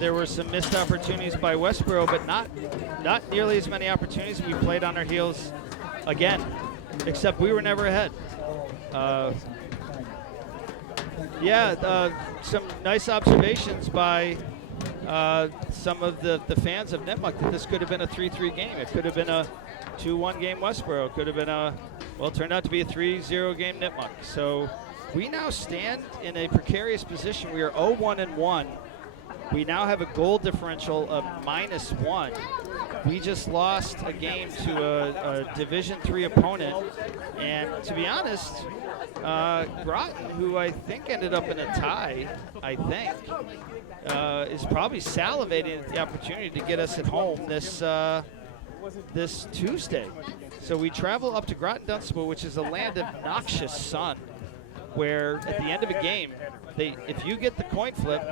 there were some missed opportunities by Westborough, but not nearly as many opportunities. We played on our heels again, except we were never ahead. Some nice observations by some of the fans of Nipmuc that this could have been a 3-3 game. It could have been a 2-1 game Westborough. It could have been it turned out to be a 3-0 game Nipmuc. So we now stand in a precarious position. We are 0-1-1. We now have a goal differential of -1. We just lost a game to a Division III opponent. And to be honest, Groton, who I think ended up in a tie, is probably salivating at the opportunity to get us at home this Tuesday. So we travel up to Groton Dunstable, which is a land of noxious sun, where at the end of a game, if you get the coin flip,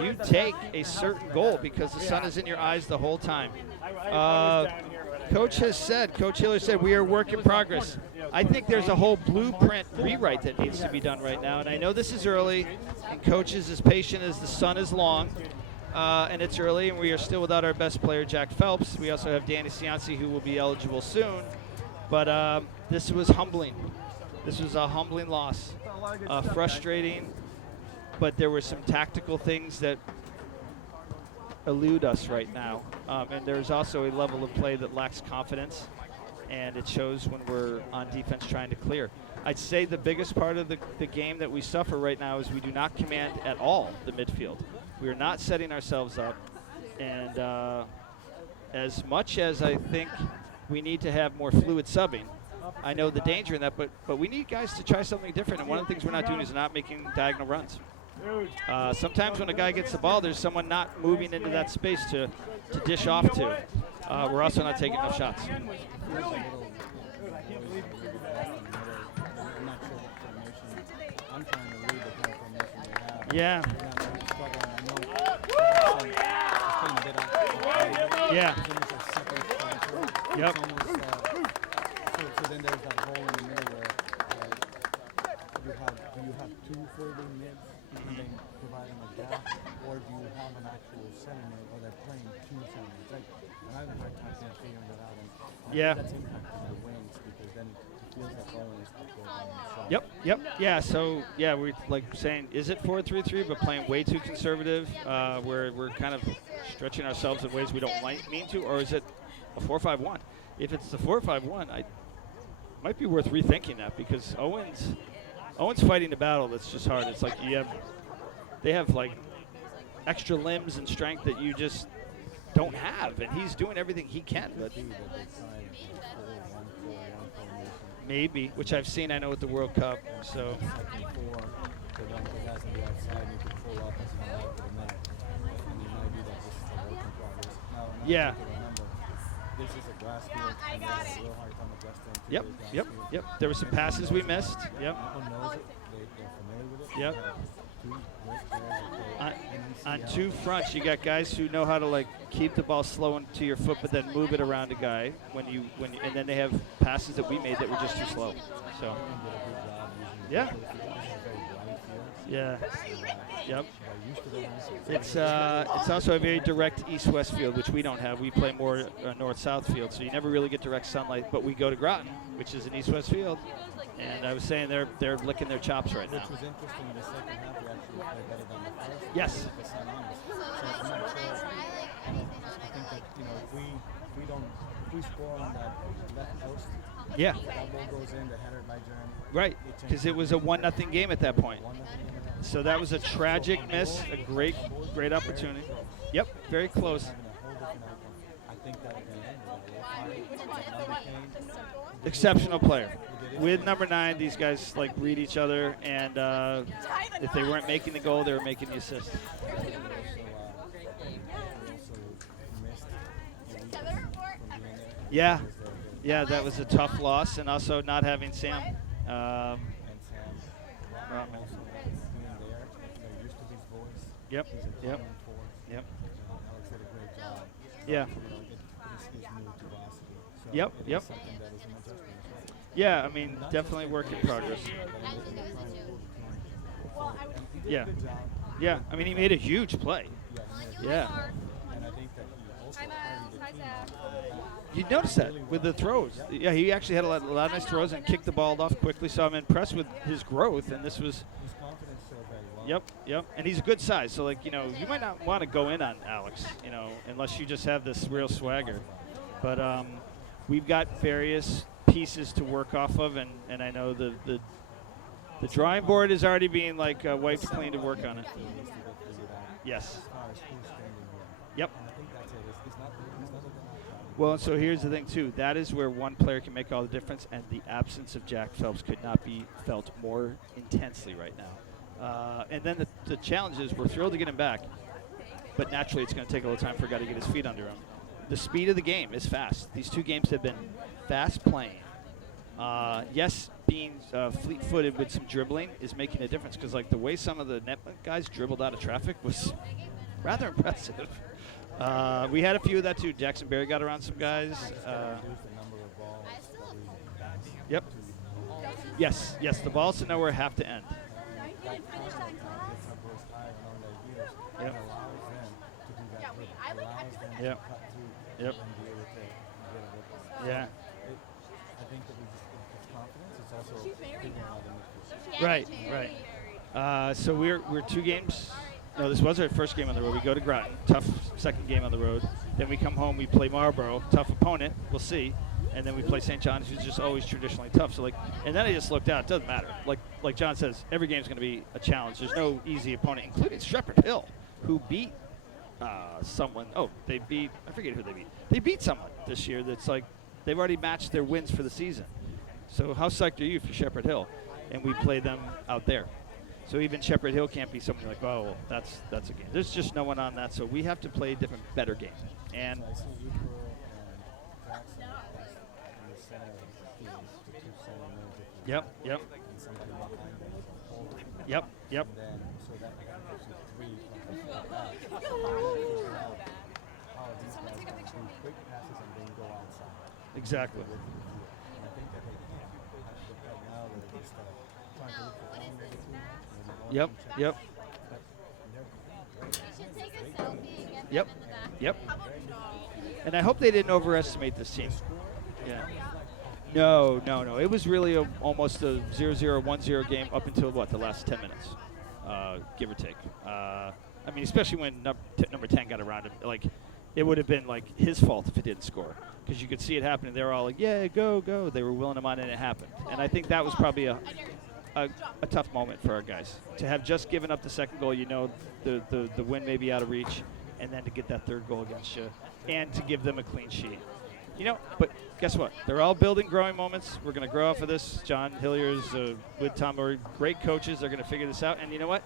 you take a certain goal because the sun is in your eyes the whole time. Coach Hiller said, we are work in progress. I think there's a whole blueprint rewrite that needs to be done right now. And I know this is early, and Coach is as patient as the sun is long. And it's early, and we are still without our best player, Jack Phelps. We also have Danny Cianci, who will be eligible soon. But this was humbling. This was a humbling loss. Frustrating, but there were some tactical things that elude us right now. And there's also a level of play that lacks confidence, and it shows when we're on defense trying to clear. I'd say the biggest part of the game that we suffer right now is we do not command at all the midfield. We are not setting ourselves up, and as much as I think we need to have more fluid subbing, I know the danger in that, but we need guys to try something different. And one of the things we're not doing is not making diagonal runs. Sometimes when a guy gets the ball, there's someone not moving into that space to dish off to. We're also not taking enough shots. I'm not sure what formation. I'm trying to read the kind of formation they have. Yeah. Yeah. Yep. So then there's that hole in the middle where you have two forward mids and then providing a gap, or do you have an actual center mid, or they're playing two center mids? Like, and I have a hard time figuring that out. And I Yeah. think that's impacting the wings because then it feels like Owen is up. Yep. Yeah. So yeah, we're like saying, is it 4-3-3, but playing way too conservative? Where we're kind of stretching ourselves in ways we don't mean to, or is it a 4-5-1? If it's the 4-5-1, I might be worth rethinking that because Owen's fighting the battle that's just hard. It's like they have like extra limbs and strength that you just don't have, and he's doing everything he can. But maybe, which I've seen, I know at the World Cup. So. Yeah. This is a grass field, and there's a real hard time adjusting to Yep. the grass Yep. field. Yep. There were some passes we missed. Yep. Everyone knows it. They're familiar with it. Yep. They have two great players that play On in two fronts, you got guys who know how to like keep the ball slow into your foot, but then move it around a guy and then they have passes that we made that were just too slow. So. Yeah. Yeah. Yep. It's also a very direct east-west field, which we don't have. We play more north-south field, so you never really get direct sunlight. But we go to Groton, which is an east-west field, and I was saying they're licking their chops right now. Which was interesting. In the second half, we actually played better than the first. Yes. With the sun on us. So I'm not sure. I think that if we score on that left post, Yeah. that ball goes in, the header by Jeremy. Right, because it was a 1-0 game at that point. So that was a tragic miss, a great opportunity. Yep, very close. Exceptional player. With number 9, these guys like read each other, and if they weren't making the goal, they were making the assist. Yeah, that was a tough loss, and also not having Sam. Yep. Yeah. Yep. Yeah, I mean, definitely work in progress. Yeah. Yeah, I mean, he made a huge play. Yeah. You notice that with the throws. Yeah, he actually had a lot of nice throws and kicked the ball off quickly, so I'm impressed with his growth, and this was... Yep. And he's a good size, so, like, you might not want to go in on Alex, unless you just have this real swagger. But we've got various pieces to work off of, and I know the drawing board is already being, like, wiped clean to work on it. Yes. Yep. Well, so here's the thing, too. That is where one player can make all the difference, and the absence of Jack Phelps could not be felt more intensely right now. And then the challenge is we're thrilled to get him back, but naturally it's going to take a little time for a guy to get his feet under him. The speed of the game is fast. These two games have been fast playing. Yes, being fleet-footed with some dribbling is making a difference because, like, the way some of the Nipmuc guys dribbled out of traffic was rather impressive. We had a few of that, too. Jackson Berry got around some guys. Yep. Yes, the balls to nowhere have to end. Yep. Yeah. I think that it's confidence. It's also figuring out Right. So we're 2 games. No, this was our first game on the road. We go to Groton, tough second game on the road. Then we come home, we play Marlborough, tough opponent. We'll see. And then we play St. John's, who's just always traditionally tough. So and then I just looked out. It doesn't matter. Like John says, every game's going to be a challenge. There's no easy opponent, including Shepherd Hill, who beat someone. Oh, I forget who they beat. They beat someone this year that's like they've already matched their wins for the season. So how psyched are you for Shepherd Hill? And we play them out there. So even Shepherd Hill can't be something like, oh, well, that's a game. There's just no one on that, so we have to play a different, better game. And So I see April and Jackson in the center of the field, the two center mid yep. and somebody behind them is a forward. Yep. And then, so that gives you three from the back. So figure out how these guys are going to do quick passes and then go outside. Exactly. And I think that they can. Right now, they're just trying to look for one negative. Yep. Yep. Yep. Yep. And I hope they didn't overestimate this team. Yeah. No. It was really almost a 0-0, 1-0 game up until, the last 10 minutes, give or take. I mean, especially when number 10 got around him. Like, it would have been, like, his fault if it didn't score. Because you could see it happening. They were all like, yeah, go. They were willing him on, and it happened. And I think that was probably a tough moment for our guys. To have just given up the second goal, the win may be out of reach, and then to get that third goal against you, and to give them a clean sheet. But guess what? They're all building growing moments. We're going to grow off of this. John Hillier's with Tom are great coaches. They're going to figure this out. And you know what?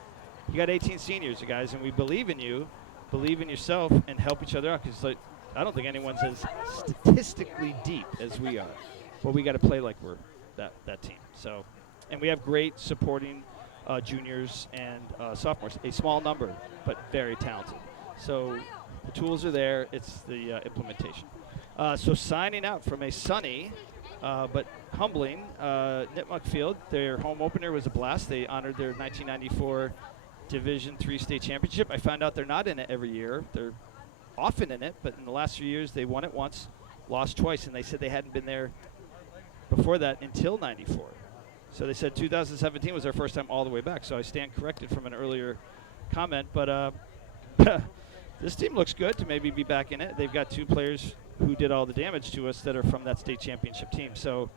You got 18 seniors, you guys, and we believe in you, believe in yourself, and help each other out. Because I don't think anyone's as statistically deep as we are. But we got to play like we're that team. So, and we have great supporting juniors and sophomores. A small number, but very talented. So the tools are there. It's the implementation. So signing out from a sunny but humbling Nipmuc Field. Their home opener was a blast. They honored their 1994 Division III state championship. I found out they're not in it every year. They're often in it, but in the last few years they won it once, lost twice, and they said they hadn't been there before that until 94. So they said 2017 was their first time all the way back. So I stand corrected from an earlier comment, but this team looks good to maybe be back in it. They've got two players who did all the damage to us that are from that state championship team. So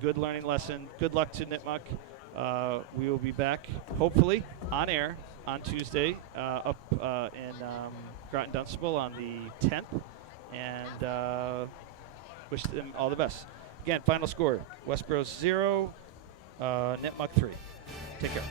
good learning lesson. Good luck to Nipmuc. We will be back, hopefully, on air on Tuesday up in Groton Dunstable on the 10th. And wish them all the best. Again, final score, Westborough 0, Nipmuc 3. Take care.